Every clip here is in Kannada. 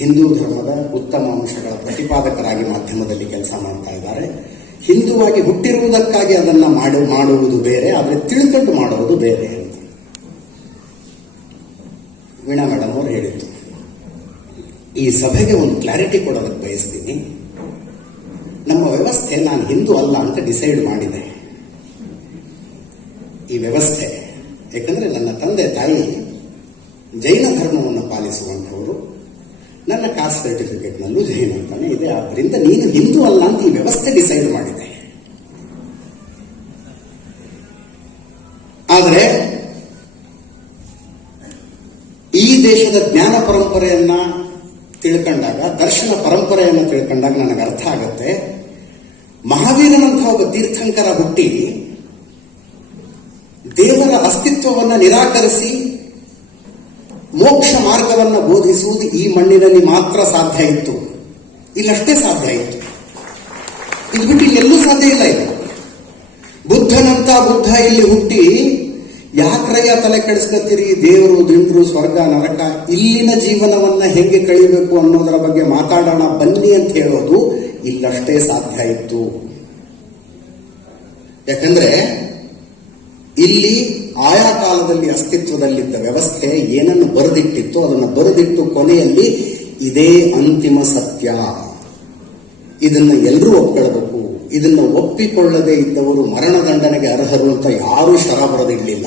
ಹಿಂದೂ ಧರ್ಮದ ಉತ್ತಮ ಅಂಶಗಳ ಪ್ರತಿಪಾದಕರಾಗಿ ಮಾಧ್ಯಮದಲ್ಲಿ ಕೆಲಸ ಮಾಡ್ತಾ ಇದ್ದಾರೆ. ಹಿಂದುವಾಗಿ ಹುಟ್ಟಿರುವುದಕ್ಕಾಗಿ ಅದನ್ನ ಮಾಡುವುದು ಬೇರೆ, ಆದರೆ ತಿಳ್ಕೊಂಡು ಮಾಡುವುದು ಬೇರೆ ಅಂತ ವೀಣಾ ಮೇಡಮ್ ಅವರು ಹೇಳಿದ್ದು. ಈ ಸಭೆಗೆ ಒಂದು ಕ್ಲಾರಿಟಿ ಕೊಡೋದಕ್ಕೆ ಬಯಸ್ತೀನಿ. ನಮ್ಮ ವ್ಯವಸ್ಥೆ ನಾನು ಹಿಂದೂ ಅಲ್ಲ ಅಂತ ಡಿಸೈಡ್ ಮಾಡಿದೆ. ಈ ವ್ಯವಸ್ಥೆ ಯಾಕಂದ್ರೆ ನನ್ನ ತಂದೆ ತಾಯಿ ಜೈನ ಧರ್ಮವನ್ನು ಪಾಲಿಸುವಂಥವರು, ನನ್ನ ಕಾಸ್ಟ್ ಸರ್ಟಿಫಿಕೇಟ್ನಲ್ಲೂ ಜೈನ್ ಅಂತಾನೆ ಇದೆ. ಆದ್ರಿಂದ ನೀನು ಹಿಂದೂ ಅಲ್ಲ ಅಂತ ಈ ವ್ಯವಸ್ಥೆ ಡಿಸೈಡ್ ಮಾಡಿದೆ. ಆದರೆ ಈ ದೇಶದ ಜ್ಞಾನ ಪರಂಪರೆಯನ್ನ ತಿಳ್ಕೊಂಡಾಗ, ದರ್ಶನ ಪರಂಪರೆಯನ್ನು ತಿಳ್ಕೊಂಡಾಗ ನನಗೆ ಅರ್ಥ ಆಗತ್ತೆ, ಮಹಾವೀರನಂತಹ ಒಬ್ಬ ತೀರ್ಥಂಕರ ಹುಟ್ಟಿ ದೇವರ ಅಸ್ತಿತ್ವವನ್ನು ನಿರಾಕರಿಸಿ ಮೋಕ್ಷ ಮಾರ್ಗವನ್ನು ಬೋಧಿಸುವುದು ಈ ಮಣ್ಣಿನಲ್ಲಿ ಮಾತ್ರ ಸಾಧ್ಯ ಇತ್ತು. ಇಲ್ಲಷ್ಟೇ ಸಾಧ್ಯ ಇತ್ತು. ಇದು ಬಿಟ್ಟು ಎಲ್ಲೂ ಸಾಧ್ಯ ಇಲ್ಲ. ಇದು ಬುದ್ಧನಂತ ಬುದ್ಧ ಇಲ್ಲಿ ಹುಟ್ಟಿ ಯಾಕ್ರಯ್ಯ ತಲೆ ಕೆಡಿಸ್ಕೊತೀರಿ, ದೇವರು ದಿಂಡ್ರು ಸ್ವರ್ಗ ನರಕ, ಇಲ್ಲಿನ ಜೀವನವನ್ನ ಹೆಂಗೆ ಕಳಿಬೇಕು ಅನ್ನೋದರ ಬಗ್ಗೆ ಮಾತಾಡೋಣ ಬನ್ನಿ ಅಂತ ಹೇಳೋದು ಇಲ್ಲಷ್ಟೇ ಸಾಧ್ಯ ಇತ್ತು. ಯಾಕಂದ್ರೆ ಇಲ್ಲಿ ಆಯಾ ಕಾಲದಲ್ಲಿ ಅಸ್ತಿತ್ವದಲ್ಲಿದ್ದ ವ್ಯವಸ್ಥೆ ಏನನ್ನು ಬರೆದಿಟ್ಟಿತ್ತು ಅದನ್ನು ಬರೆದಿಟ್ಟು ಕೊನೆಯಲ್ಲಿ ಇದೇ ಅಂತಿಮ ಸತ್ಯ, ಇದನ್ನು ಎಲ್ಲರೂ ಒಪ್ಪಿಕೊಳ್ಳಬೇಕು, ಇದನ್ನು ಒಪ್ಪಿಕೊಳ್ಳದೆ ಇದ್ದವರು ಮರಣದಂಡನೆಗೆ ಅರ್ಹರು ಅಂತ ಯಾರೂ ಶರ ಬರೆದಿಡ್ಲಿಲ್ಲ.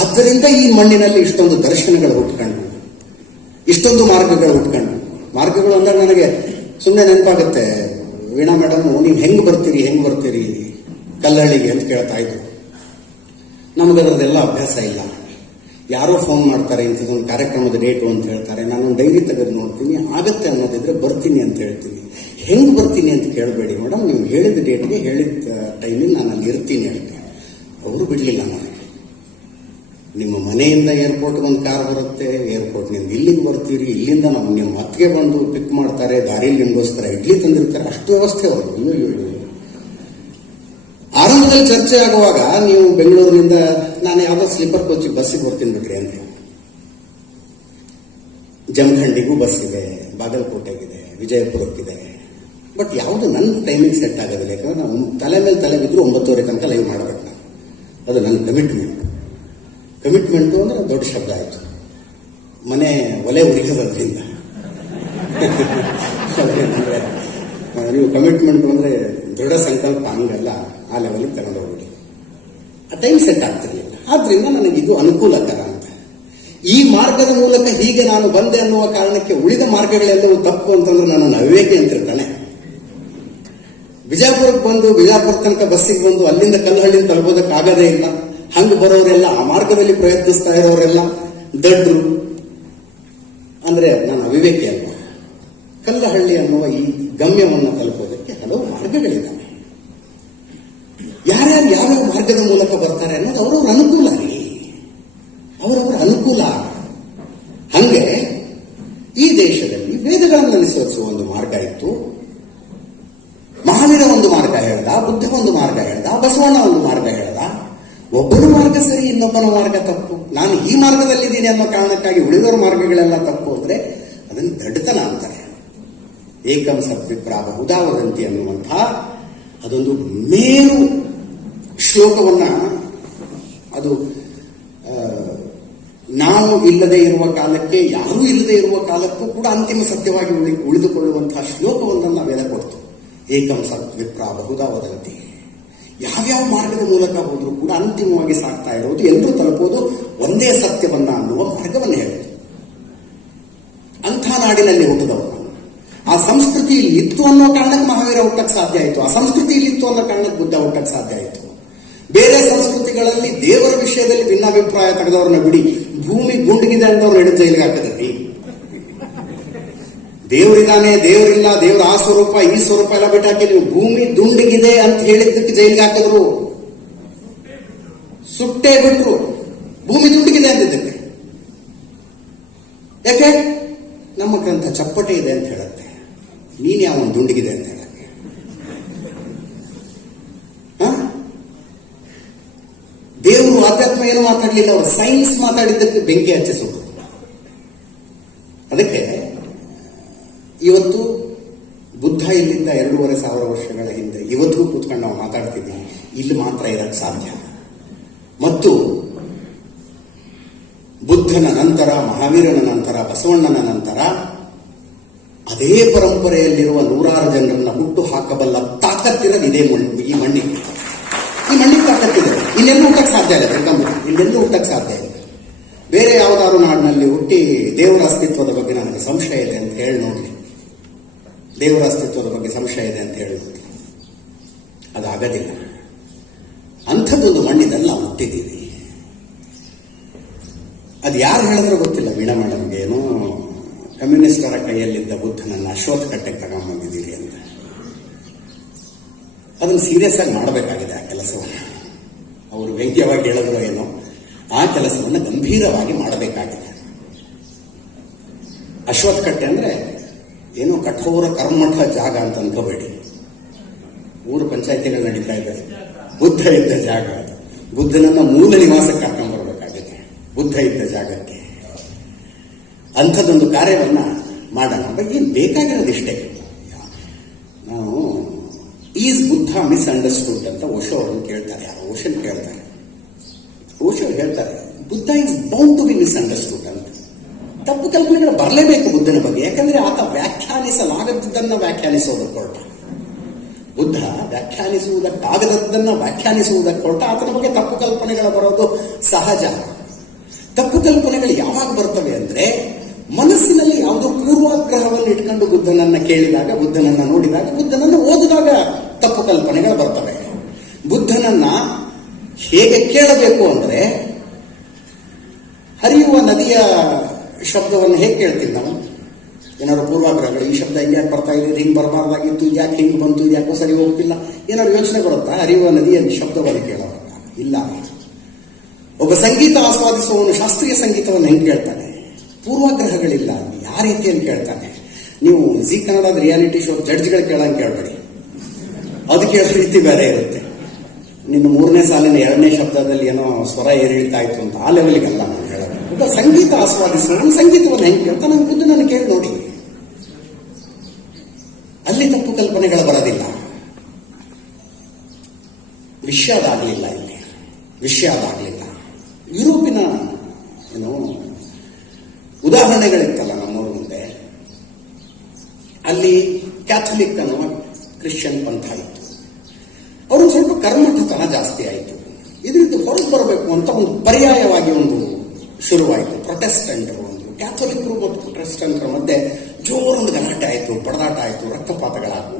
ಆದ್ದರಿಂದ ಈ ಮಣ್ಣಿನಲ್ಲಿ ಇಷ್ಟೊಂದು ದರ್ಶನಗಳು ಹುಟ್ಕೊಂಡು, ಇಷ್ಟೊಂದು ಮಾರ್ಗಗಳು ಹುಟ್ಕೊಂಡು. ಮಾರ್ಗಗಳು ಅಂದಾಗ ನನಗೆ ಸುಮ್ಮನೆ ನೆನಪಾಗುತ್ತೆ, ವೀಣಾ ಮೇಡಮ್ ನೀವು ಹೆಂಗ್ ಬರ್ತೀರಿ ಕಲ್ಲಹಳ್ಳಿಗೆ ಅಂತ ಕೇಳ್ತಾ ಇದ್ರು. ನಮಗದ್ರದ್ದೆಲ್ಲ ಅಭ್ಯಾಸ ಇಲ್ಲ. ಯಾರೋ ಫೋನ್ ಮಾಡ್ತಾರೆ, ಇಂಥದ್ದೊಂದು ಕಾರ್ಯಕ್ರಮದ ಡೇಟು ಅಂತ ಹೇಳ್ತಾರೆ, ನಾನೊಂದು ಡೈರಿ ತೆಗೆದು ನೋಡ್ತೀನಿ, ಆಗತ್ತೆ ಅನ್ನೋದಿದ್ರೆ ಬರ್ತೀನಿ ಅಂತ ಹೇಳ್ತೀನಿ. ಹೆಂಗ್ ಬರ್ತೀನಿ ಅಂತ ಕೇಳಬೇಡಿ ಮೇಡಮ್, ನೀವು ಹೇಳಿದ ಡೇಟ್ಗೆ ಹೇಳಿದ ಟೈಮಿಗೆ ನಾನು ಅಲ್ಲಿ ಇರ್ತೀನಿ ಹೇಳ್ತೀನಿ. ಅವರು ಬಿಡಲಿಲ್ಲ ನನಗೆ. ನಿಮ್ಮ ಮನೆಯಿಂದ ಏರ್ಪೋರ್ಟ್ಗೆ ಒಂದು ಕಾರ್ ಬರುತ್ತೆ, ಏರ್ಪೋರ್ಟ್ನಿಂದ ಇಲ್ಲಿಗೆ ಬರ್ತೀರಿ, ಇಲ್ಲಿಂದ ನಿಮ್ಮ ಅತ್ತಿಗೆ ಬಂದು ಪಿಕ್ ಮಾಡ್ತಾರೆ, ದಾರಿಲಿ ನಿಮಗೋಸ್ಕರ ಇಡ್ಲಿ ತಂದಿರ್ತಾರೆ, ಅಷ್ಟು ವ್ಯವಸ್ಥೆ ಅವರು. ಆರಂಭದಲ್ಲಿ ಚರ್ಚೆ ಆಗುವಾಗ ನೀವು ಬೆಂಗಳೂರಿನಿಂದ ನಾನು ಯಾವುದೋ ಸ್ಲೀಪರ್ ಕೋಚಿಗೆ ಬಸ್ಸಿಗೆ ಬರ್ತೀನಿ ಬಿಟ್ರಿ ಅಂತ. ಜಮಖಂಡಿಗೂ ಬಸ್ ಇದೆ, ಬಾಗಲಕೋಟೆಗಿದೆ, ವಿಜಯಪುರಕ್ಕಿದೆ. ಬಟ್ ಯಾವುದು ನನ್ನ ಟೈಮಿಂಗ್ ಸೆಟ್ ಆಗೋದಿಲ್ಲ. ಯಾಕಂದ್ರೆ ನಾವು ತಲೆ ಮೇಲೆ ತಲೆ ಬಿದ್ದರೂ 9:30 ತನಕ ಲೈವ್ ಮಾಡಬೇಕು ನಾನು. ಅದು ನನ್ನ ಕಮಿಟ್ಮೆಂಟು ಅಂದ್ರೆ ದೊಡ್ಡ ಶಬ್ದ ಆಯಿತು. ಮನೆ ಒಲೆ ಉರಿಯೋದ್ರಿಂದ ನೀವು ಕಮಿಟ್ಮೆಂಟ್ ಅಂದ್ರೆ ದೃಢ ಸಂಕಲ್ಪ, ಹಂಗಲ್ಲ, ಆ ಲೆವೆಲ್ಗೆ ತಗೊಂಡೋಗ್ಬಿಡಿ. ಆ ಟೈಮ್ ಸೆಟ್ ಆಗ್ತಿರ್ಲಿಲ್ಲ. ಆದ್ರಿಂದ ನನಗಿದು ಅನುಕೂಲಕರ ಅಂತ. ಈ ಮಾರ್ಗದ ಮೂಲಕ ಹೀಗೆ ನಾನು ಬಂದೆ ಅನ್ನುವ ಕಾರಣಕ್ಕೆ ಉಳಿದ ಮಾರ್ಗಗಳೆಲ್ಲವೂ ತಪ್ಪು ಅಂತಂದ್ರೆ ನಾನು ಅವಿವೇಕಿ ಅಂತಿರ್ತಾನೆ. ಬಿಜಾಪುರಕ್ಕೆ ಬಂದು ಬಿಜಾಪುರ ತನಕ ಬಸ್ಸಿಗೆ ಬಂದು ಅಲ್ಲಿಂದ ಕಲ್ಲಹಳ್ಳಿನ ತಲುಪೋದಕ್ಕಾಗದೇ ಇಲ್ಲ. ಹಂಗೆ ಬರೋರೆಲ್ಲ, ಆ ಮಾರ್ಗದಲ್ಲಿ ಪ್ರಯತ್ನಿಸ್ತಾ ಇರೋರೆಲ್ಲ ದಡ್ರು ಅಂದ್ರೆ ನಾನು ಅವಿವೇಕಿ ಅಲ್ವಾ? ಕಲ್ಲಹಳ್ಳಿ ಅನ್ನುವ ಈ ಗಮ್ಯವನ್ನು ತಲುಪೋದಕ್ಕೆ ಹಲವು ಮಾರ್ಗಗಳಿದ್ದಾವೆ. ಯಾರ್ಯಾರು ಯಾವ್ಯಾವ ಮಾರ್ಗದ ಮೂಲಕ ಬರ್ತಾರೆ ಅನ್ನೋದು ಅವರವ್ರ ಅನುಕೂಲ ರೀ, ಅವರವರ ಅನುಕೂಲ. ಹಂಗೆ ಈ ದೇಶದಲ್ಲಿ ವೇದಗಳನ್ನು ಅನುಸರಿಸುವ ಒಂದು ಮಾರ್ಗ ಇತ್ತು. ಮಹಾವೀರ ಒಂದು ಮಾರ್ಗ ಹೇಳ್ದ, ಬುದ್ಧ ಒಂದು ಮಾರ್ಗ ಹೇಳ್ದ, ಬಸವಣ್ಣ ಒಂದು ಮಾರ್ಗ ಹೇಳ್ದ. ಒಬ್ಬನ ಮಾರ್ಗ ಸರಿ, ಇನ್ನೊಬ್ಬನ ಮಾರ್ಗ ತಪ್ಪು. ನಾನು ಈ ಮಾರ್ಗದಲ್ಲಿದ್ದೀನಿ ಅನ್ನೋ ಕಾರಣಕ್ಕಾಗಿ ಉಳಿದವರ ಮಾರ್ಗಗಳೆಲ್ಲ ತಪ್ಪು ಅಂದ್ರೆ ಅದನ್ನು ದಡ್ಡತನ ಅಂತಾರೆ. ಏಕಂ ಸತ್ವಿಪ್ರಾ ಬಹುಧಾ ವದಂತಿ ಅನ್ನುವಂತಹ ಅದೊಂದು ಮೇರು ಶ್ಲೋಕವನ್ನ, ಅದು ನಾವು ಇಲ್ಲದೆ ಇರುವ ಕಾಲಕ್ಕೆ, ಯಾರೂ ಇಲ್ಲದೆ ಇರುವ ಕಾಲಕ್ಕೂ ಕೂಡ ಅಂತಿಮ ಸತ್ಯವಾಗಿ ಉಳಿದುಕೊಳ್ಳುವಂತಹ ಶ್ಲೋಕವೊಂದನ್ನು ವೇದ ಕೊಡ್ತು. ಏಕಂ ಸತ್ವಿಪ್ರಾ ಬಹುಧಾ ವದಂತಿ. ಯಾವ್ಯಾವ ಮಾರ್ಗದ ಮೂಲಕ ಹೋದ್ರೂ ಕೂಡ ಅಂತಿಮವಾಗಿ ಸಾಕ್ತಾ ಇರೋದು, ಎಲ್ಲರೂ ತಲುಪೋದು ಒಂದೇ ಸತ್ಯವನ್ನ ಅನ್ನುವ ಮಾರ್ಗವನ್ನು ಹೇಳಿತು. ಅಂಥ ನಾಡಿನಲ್ಲಿ ಹುಟ್ಟಿದವರು. ಆ ಸಂಸ್ಕೃತಿ ಇಲ್ಲಿ ಇತ್ತು ಅನ್ನೋ ಕಾರಣಕ್ಕೆ ಮಹಾವೀರ ಹುಟ್ಟಕ್ಕೆ ಸಾಧ್ಯ ಆಯಿತು. ಆ ಸಂಸ್ಕೃತಿ ಇಲ್ಲಿತ್ತು ಅನ್ನೋ ಕಾರಣಕ್ಕೆ ಬುದ್ಧ ಹುಟ್ಟಕ್ಕೆ ಸಾಧ್ಯ ಆಯಿತು. ಬೇರೆ ಸಂಸ್ಕೃತಿಗಳಲ್ಲಿ ದೇವರ ವಿಷಯದಲ್ಲಿ ಭಿನ್ನಾಭಿಪ್ರಾಯ ತೆಗೆದವ್ರನ್ನ ಬಿಡಿ, ಭೂಮಿ ಗುಂಡಿಗಿದೆ ಅಂತವ್ರು ಹಿಡಿದು ಜೈಲಿಗೆ ಹಾಕಿದ್ರಿ. ದೇವರಿದ್ದಾನೆ, ದೇವರಿಲ್ಲ, ದೇವರ ಆ ಸ್ವರೂಪ ಈ ಸ್ವರೂಪ ಎಲ್ಲ ಬಿಟ್ಟಾಕಿ ನೀವು ಭೂಮಿ ದುಂಡಿಗಿದೆ ಅಂತ ಹೇಳಿದ್ದಕ್ಕೆ ಜೈಲಿಗೆ ಹಾಕಿದ್ರು, ಸುಟ್ಟೇ ಬಿಟ್ರು. ಭೂಮಿ ದುಂಡಿಗಿದೆ ಅಂತಿದ್ದಕ್ಕೆ. ಯಾಕೆ? ನಮ್ಮ ಗ್ರಂಥ ಚಪ್ಪಟೆ ಇದೆ ಅಂತ ಹೇಳುತ್ತೆ. ನೀನ್ ಯಾವ ದುಂಡಿಗಿದೆ ಅಂತ ಹೇಳಕ್ಕೆ? ದೇವರು ಆಧ್ಯಾತ್ಮ ಏನು ಮಾತಾಡ್ಲಿಲ್ಲ, ಅವರು ಸೈನ್ಸ್ ಮಾತಾಡಿದ್ದಕ್ಕೆ ಬೆಂಕಿ ಹಚ್ಚಿಸೋದು. ಅದಕ್ಕೆ ಇವತ್ತು ಬುದ್ಧ ಇಲ್ಲಿಂದ 2500 ವರ್ಷಗಳ ಹಿಂದೆ ಇವತ್ತಿಗೂ ಕೂತ್ಕೊಂಡು ನಾವು ಮಾತಾಡ್ತಿದ್ದೀವಿ. ಇಲ್ಲಿ ಮಾತ್ರ ಇರಕ್ಕೆ ಸಾಧ್ಯ. ಮತ್ತು ಬುದ್ಧನ ನಂತರ, ಮಹಾವೀರನ ನಂತರ, ಬಸವಣ್ಣನ ನಂತರ ಅದೇ ಪರಂಪರೆಯಲ್ಲಿರುವ 100 ಜನರನ್ನ ಹುಟ್ಟು ಹಾಕಬಲ್ಲ ತಾಕತ್ತಿರೋದು ಇದೇ ಈ ಮಣ್ಣಿಗೆ. ಈ ಮಣ್ಣಿಗೆ ತಾಕತ್ತಿದೆ. ಇನ್ನೆಲ್ಲೂ ಹುಟ್ಟಕ್ಕೆ ಸಾಧ್ಯ ಇಲ್ಲ. ತಿಳ್ಕೊಂಬಿಡಿ, ಇನ್ನೆಲ್ಲೂ ಹುಟ್ಟಕ್ಕೆ ಸಾಧ್ಯ ಇಲ್ಲ. ಬೇರೆ ಯಾವುದಾದ್ರು ನಾಡಿನಲ್ಲಿ ಹುಟ್ಟಿ ದೇವರ ಅಸ್ತಿತ್ವದ ಬಗ್ಗೆ ನನಗೆ ಸಂಶಯ ಇದೆ ಅಂತ ಹೇಳಿ ನೋಡ್ಲಿ. ದೇವರ ಅಸ್ತಿತ್ವದ ಬಗ್ಗೆ ಸಂಶಯ ಇದೆ ಅಂತ ಹೇಳಿ ನೋಡ್ಲಿ. ಅದಾಗದಿಲ್ಲ. ಅಂಥದ್ದೊಂದು ಮಣ್ಣಿನಲ್ಲಿ ನಾವು ಹುಟ್ಟಿದ್ದೀವಿ. ಅದು ಯಾರು ಹೇಳಿದ್ರೂ ಗೊತ್ತಿಲ್ಲ. ವೀಣಾ ಮೇಡಮ್ಗೆ ಏನೋ ಕಮ್ಯುನಿಸ್ಟರ ಕೈಯಲ್ಲಿದ್ದ ಬುದ್ಧನನ್ನು ಅಶ್ವತ್ಥ ಕಟ್ಟೆಗೆ ತಗೊಂಡ್ಬಂದಿದ್ದೀರಿ ಅಂತ. ಅದನ್ನು ಸೀರಿಯಸ್ ಆಗಿ ಮಾಡಬೇಕಾಗಿದೆ ಆ ಕೆಲಸವನ್ನು. ಅವರು ವ್ಯಂಗ್ಯವಾಗಿ ಹೇಳಿದ್ರು ಏನೋ, ಆ ಕೆಲಸವನ್ನು ಗಂಭೀರವಾಗಿ ಮಾಡಬೇಕಾಗಿದೆ. ಅಶ್ವತ್ಥ ಕಟ್ಟೆ ಅಂದ್ರೆ ಏನೋ ಕಠೋರ ಕರ್ಮಠ ಜಾಗ ಅಂತ ಅನ್ಕೋಬೇಡಿ. ಊರು ಪಂಚಾಯತಿಗಳು ನಡೀತಾ ಇದ್ದಾರೆ. ಬುದ್ಧ ಇದ್ದ ಜಾಗ ಅದು. ಬುದ್ಧನನ್ನ ಮೂಲ ನಿವಾಸಕ್ಕೆ ಕರ್ಕೊಂಡು ಬರಬೇಕಾಗಿದೆ, ಬುದ್ಧ ಇದ್ದ ಜಾಗಕ್ಕೆ. ಅಂಥದ್ದೊಂದು ಕಾರ್ಯವನ್ನ ಮಾಡೋಣ. ಏನು ಬೇಕಾಗಿರೋದಿಷ್ಟೇ. ನಾವು ಈಸ್ ಬುದ್ಧ ಮಿಸ್ಅಂಡರ್ಸ್ಟುಡ್ ಅಂತ ಓಶೋ ಅವ್ರನ್ನ ಕೇಳ್ತಾರೆ. ಯಾರು ಓಶನ್ ಕೇಳ್ತಾರೆ. ಓಶೋ ಹೇಳ್ತಾರೆ Buddha is bound to be misunderstood ಅಂತ. ತಪ್ಪು ಕಲ್ಪನೆಗಳು ಬರಲೇಬೇಕು ಬುದ್ಧನ ಬಗ್ಗೆ. ಯಾಕಂದ್ರೆ ಆತ ವ್ಯಾಖ್ಯಾನಿಸಲಾಗದ್ದನ್ನ ವ್ಯಾಖ್ಯಾನಿಸೋದಕ್ಕೆ ಹೊರಟ. ಬುದ್ಧ ವ್ಯಾಖ್ಯಾನಿಸುವುದಕ್ಕಾಗದದ್ದನ್ನ ವ್ಯಾಖ್ಯಾನಿಸುವುದಕ್ಕೆ ಹೊರಟ. ಆತನ ಬಗ್ಗೆ ತಪ್ಪು ಕಲ್ಪನೆಗಳು ಬರೋದು ಸಹಜ. ತಪ್ಪು ಕಲ್ಪನೆಗಳು ಯಾವಾಗ ಬರ್ತವೆ ಅಂದ್ರೆ, ಮನಸ್ಸಿನಲ್ಲಿ ಯಾವುದೋ ಪೂರ್ವಾಗ್ರಹವನ್ನು ಇಟ್ಕೊಂಡು ಬುದ್ಧನನ್ನ ಕೇಳಿದಾಗ, ಬುದ್ಧನನ್ನ ನೋಡಿದಾಗ, ಬುದ್ಧನನ್ನು ಓದಿದಾಗ ತಪ್ಪು ಕಲ್ಪನೆಗಳು ಬರ್ತವೆ. ಬುದ್ಧನನ್ನ ಹೇಗೆ ಕೇಳಬೇಕು ಅಂದ್ರೆ, ಹರಿಯುವ ನದಿಯ ಶಬ್ದವನ್ನು ಹೇಗೆ ಕೇಳ್ತೀವಿ ನಾವು? ಏನಾದ್ರು ಪೂರ್ವಾಗ್ರಹಗಳು, ಈ ಶಬ್ದ ಹಿಂಗೆ ಯಾಕೆ ಬರ್ತಾ ಇದೆ, ಹಿಂಗೆ ಬರಬಾರ್ದಾಗಿತ್ತು, ಯಾಕೆ ಹಿಂಗೆ ಬಂತು, ಯಾಕೋ ಸರಿ ಹೋಗ್ತಿಲ್ಲ, ಏನಾದ್ರು ಯೋಚನೆ ಬರುತ್ತಾ ಹರಿಯುವ ನದಿಯ ಶಬ್ದವನ್ನು ಕೇಳೋವಾಗ? ಇಲ್ಲ. ಒಬ್ಬ ಸಂಗೀತ ಆಸ್ವಾದಿಸುವವನು ಶಾಸ್ತ್ರೀಯ ಸಂಗೀತವನ್ನು ಹೆಂಗೆ ಕೇಳ್ತಾನೆ? ಪೂರ್ವಾಗ್ರಹಗಳಿಲ್ಲ. ಯಾವ ರೀತಿಯಲ್ಲಿ ಕೇಳ್ತಾನೆ? ನೀವು ಜಿ ಕನ್ನಡದ ರಿಯಾಲಿಟಿ ಶೋ ಜಡ್ಜ್ಗಳು ಕೇಳಂಗೆ ಕೇಳಬೇಡಿ. ಅದು ಕೇಳೋ ರೀತಿ ಬೇರೆ ಇರುತ್ತೆ. ನಿನ್ನ 3ನೇ ಸಾಲಿನ 2ನೇ ಶಬ್ದದಲ್ಲಿ ಏನೋ ಸ್ವರ ಏರಿಳಿತಾ ಇತ್ತು ಅಂತ ಆ ಲೆವೆಲ್ಗೆಲ್ಲ ನಾನು ಹೇಳೋದು. ಒಬ್ಬ ಸಂಗೀತ ಆಸ್ವಾದಿಸುವವನು ಸಂಗೀತವನ್ನು ಹೆಂಗೆ ಕೇಳ್ತಾನೆ? ನನ್ನ ಬುದ್ಧನನ್ನು ಕೇಳಿ ನೋಡಿ. ಅಲ್ಲಿ ತಪ್ಪು ಕಲ್ಪನೆಗಳು ಬರೋದಿಲ್ಲ. ವಿಷಯ ಅದಾಗಲಿಲ್ಲ. ಇಲ್ಲಿ ವಿಷಯ ಅದಾಗಲಿಲ್ಲ. ಯುರೋಪಿನ ಏನು ಉದಾಹರಣೆಗಳಿತ್ತಲ್ಲ ನಮ್ಮೂರ ಮುಂದೆ. ಅಲ್ಲಿ ಕ್ಯಾಥಲಿಕ್ ಅನ್ನುವ ಕ್ರಿಶ್ಚಿಯನ್ ಪಂಥ ಇತ್ತು. ಅವರು ಸ್ವಲ್ಪ ಕರ್ಮಠತನ ಜಾಸ್ತಿ ಆಯಿತು. ಇದರಿಂದ ಹೊರಗೆ ಬರಬೇಕು ಅಂತ ಒಂದು ಪರ್ಯಾಯವಾಗಿ ಒಂದು ಶುರುವಾಯಿತು. ಪ್ರೊಟೆಸ್ಟೆಂಟರು ಒಂದು ಕ್ಯಾಥಲಿಕರು ಮತ್ತು ಪ್ರೊಟೆಸ್ಟೆಂಟರ ಮಧ್ಯೆ ಜೋರೊಂದು ಗಲಾಟೆ ಆಯಿತು, ಬಡದಾಟ ಆಯಿತು, ರಕ್ತಪಾತಗಳಾದವು.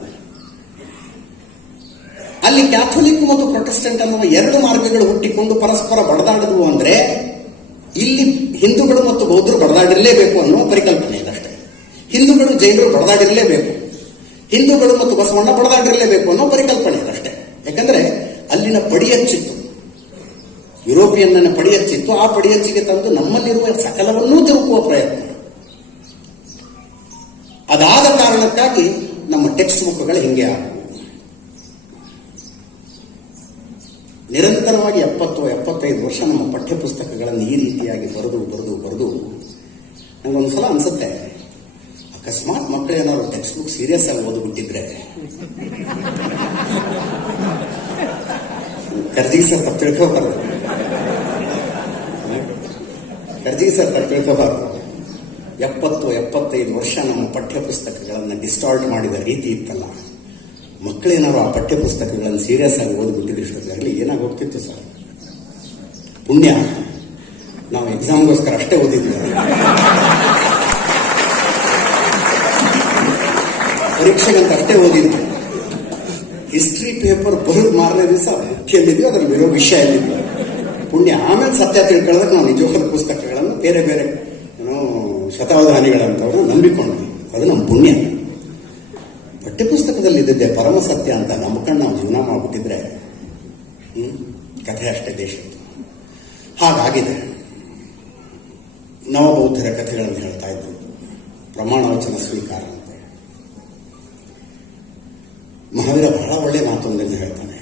ಅಲ್ಲಿ ಕ್ಯಾಥಲಿಕ್ ಮತ್ತು ಪ್ರೊಟೆಸ್ಟೆಂಟ್ ಅನ್ನುವ 2 ಮಾರ್ಗಗಳು ಹುಟ್ಟಿಕೊಂಡು ಪರಸ್ಪರ ಬಡದಾಡಿದ್ವು ಅಂದ್ರೆ, ಇಲ್ಲಿ ಹಿಂದೂಗಳು ಮತ್ತು ಬೌದ್ಧರು ಬಡದಾಡಿರಲೇಬೇಕು ಅನ್ನುವ ಪರಿಕಲ್ಪನೆ ಇದಷ್ಟೇ. ಹಿಂದೂಗಳು ಜೈನರು ಬಡದಾಡಿರಲೇಬೇಕು, ಹಿಂದೂಗಳು ಮತ್ತು ಬಸವಣ್ಣ ಬಡದಾಡಿರಲೇಬೇಕು ಅನ್ನೋ ಪರಿಕಲ್ಪನೆ ಇದಷ್ಟೇ. ಯಾಕಂದ್ರೆ ಅಲ್ಲಿನ ಪಡಿಯಚ್ಚಿತ್ತು, ಯುರೋಪಿಯನ್ನ ಪಡಿಯಚ್ಚಿತ್ತು. ಆ ಪಡಿಯಚ್ಚಿಗೆ ತಂದು ನಮ್ಮಲ್ಲಿರುವ ಸಕಲವನ್ನೂ ತಿರುಗುವ ಪ್ರಯತ್ನ. ಅದಾದ ಕಾರಣಕ್ಕಾಗಿ ನಮ್ಮ ಟೆಕ್ಸ್ಟ್ ಬುಕ್ಗಳು ಹಿಂಗೆ ಆಗುವು. ನಿರಂತರವಾಗಿ 70-75 ವರ್ಷ ನಮ್ಮ ಪಠ್ಯ ಪುಸ್ತಕಗಳನ್ನು ಈ ರೀತಿಯಾಗಿ ಬರೆದು ನಂಗೊಂದ್ಸಲ ಅನ್ಸುತ್ತೆ, ಅಕಸ್ಮಾತ್ ಮಕ್ಕಳು ಏನಾದ್ರು ಟೆಕ್ಸ್ಟ್ ಬುಕ್ ಸೀರಿಯಸ್ ಆಗಿ ಓದ್ಬಿಟ್ಟಿದ್ರೆ, ಕರ್ಜಿ ಸರ್ ತಪ್ಪು ತಿಳ್ಕೋಬಾರ್ದು, ಕರ್ಜಿ ಸರ್ ತಪ್ಪು ತಿಳ್ಕೋಬಾರ್ದು. 70-75 ವರ್ಷ ನಮ್ಮ ಪಠ್ಯ ಪುಸ್ತಕಗಳನ್ನು ಡಿಸ್ಟಾರ್ಟ್ ಮಾಡಿದ ರೀತಿ ಇತ್ತಲ್ಲ. ಮಕ್ಕಳೇನಾದ್ರು ಆ ಪಠ್ಯ ಪುಸ್ತಕಗಳನ್ನು ಸೀರಿಯಸ್ ಆಗಿ ಓದ್ಬಿಟ್ಟಿದ್ರೆ ಇಷ್ಟೊತ್ತಾಗಲಿ ಏನಾಗೋಗ್ತಿತ್ತು ಸರ್. ಪುಣ್ಯ ನಾವು ಎಕ್ಸಾಮ್ಗೋಸ್ಕರ ಅಷ್ಟೇ ಓದಿದ್ವಿ, ಪರೀಕ್ಷೆಗಂತ ಅಷ್ಟೇ ಓದಿದ್ವಿ. ಹಿಸ್ಟ್ರಿ ಪೇಪರ್ ಬರೆದು ಮಾರನೇ ದಿವಸ ಮುಖ್ಯಲ್ಲಿದ್ವಿ, ಅದ್ರಲ್ಲಿ ಇರೋ ವಿಷಯ ಎಲ್ಲಿದ್ವಿ. ಪುಣ್ಯ. ಆಮೇಲೆ ಸತ್ಯ ತಿಳ್ಕೊಳ್ಳೋದಕ್ಕೆ ನಾವು ನಿಜವಾದ ಪುಸ್ತಕಗಳನ್ನು ಬೇರೆ ಬೇರೆ ಏನೋ ಶತಾವಧಾನಿಗಳಂತವ್ರನ್ನ ನಂಬಿಕೊಂಡ್ವಿ. ಅದು ನಮ್ಮ ಪುಣ್ಯ. ಪಠ್ಯಪುಸ್ತಕದಲ್ಲಿ ಇದ್ದಿದ್ದೆ ಪರಮ ಸತ್ಯ ಅಂತ ನಂಬ್ಕೊಂಡು ನಾವು ಜೀವನ ಮಾಡ್ಬಿಟ್ಟಿದ್ರೆ ಕಥೆ ಅಷ್ಟೇ ದೇಶದ್ದು. ಹಾಗಾಗಿದೆ. ನವಬೌದ್ಧರ ಕಥೆಗಳನ್ನು ಹೇಳ್ತಾ ಇದ್ರು. ಪ್ರಮಾಣ ವಚನ ಸ್ವೀಕಾರ ಅಂತ ಮಹಾವೀರ ಬಹಳ ಒಳ್ಳೆ ಮಾತೊಂದನ್ನು ಹೇಳ್ತಾನೆ.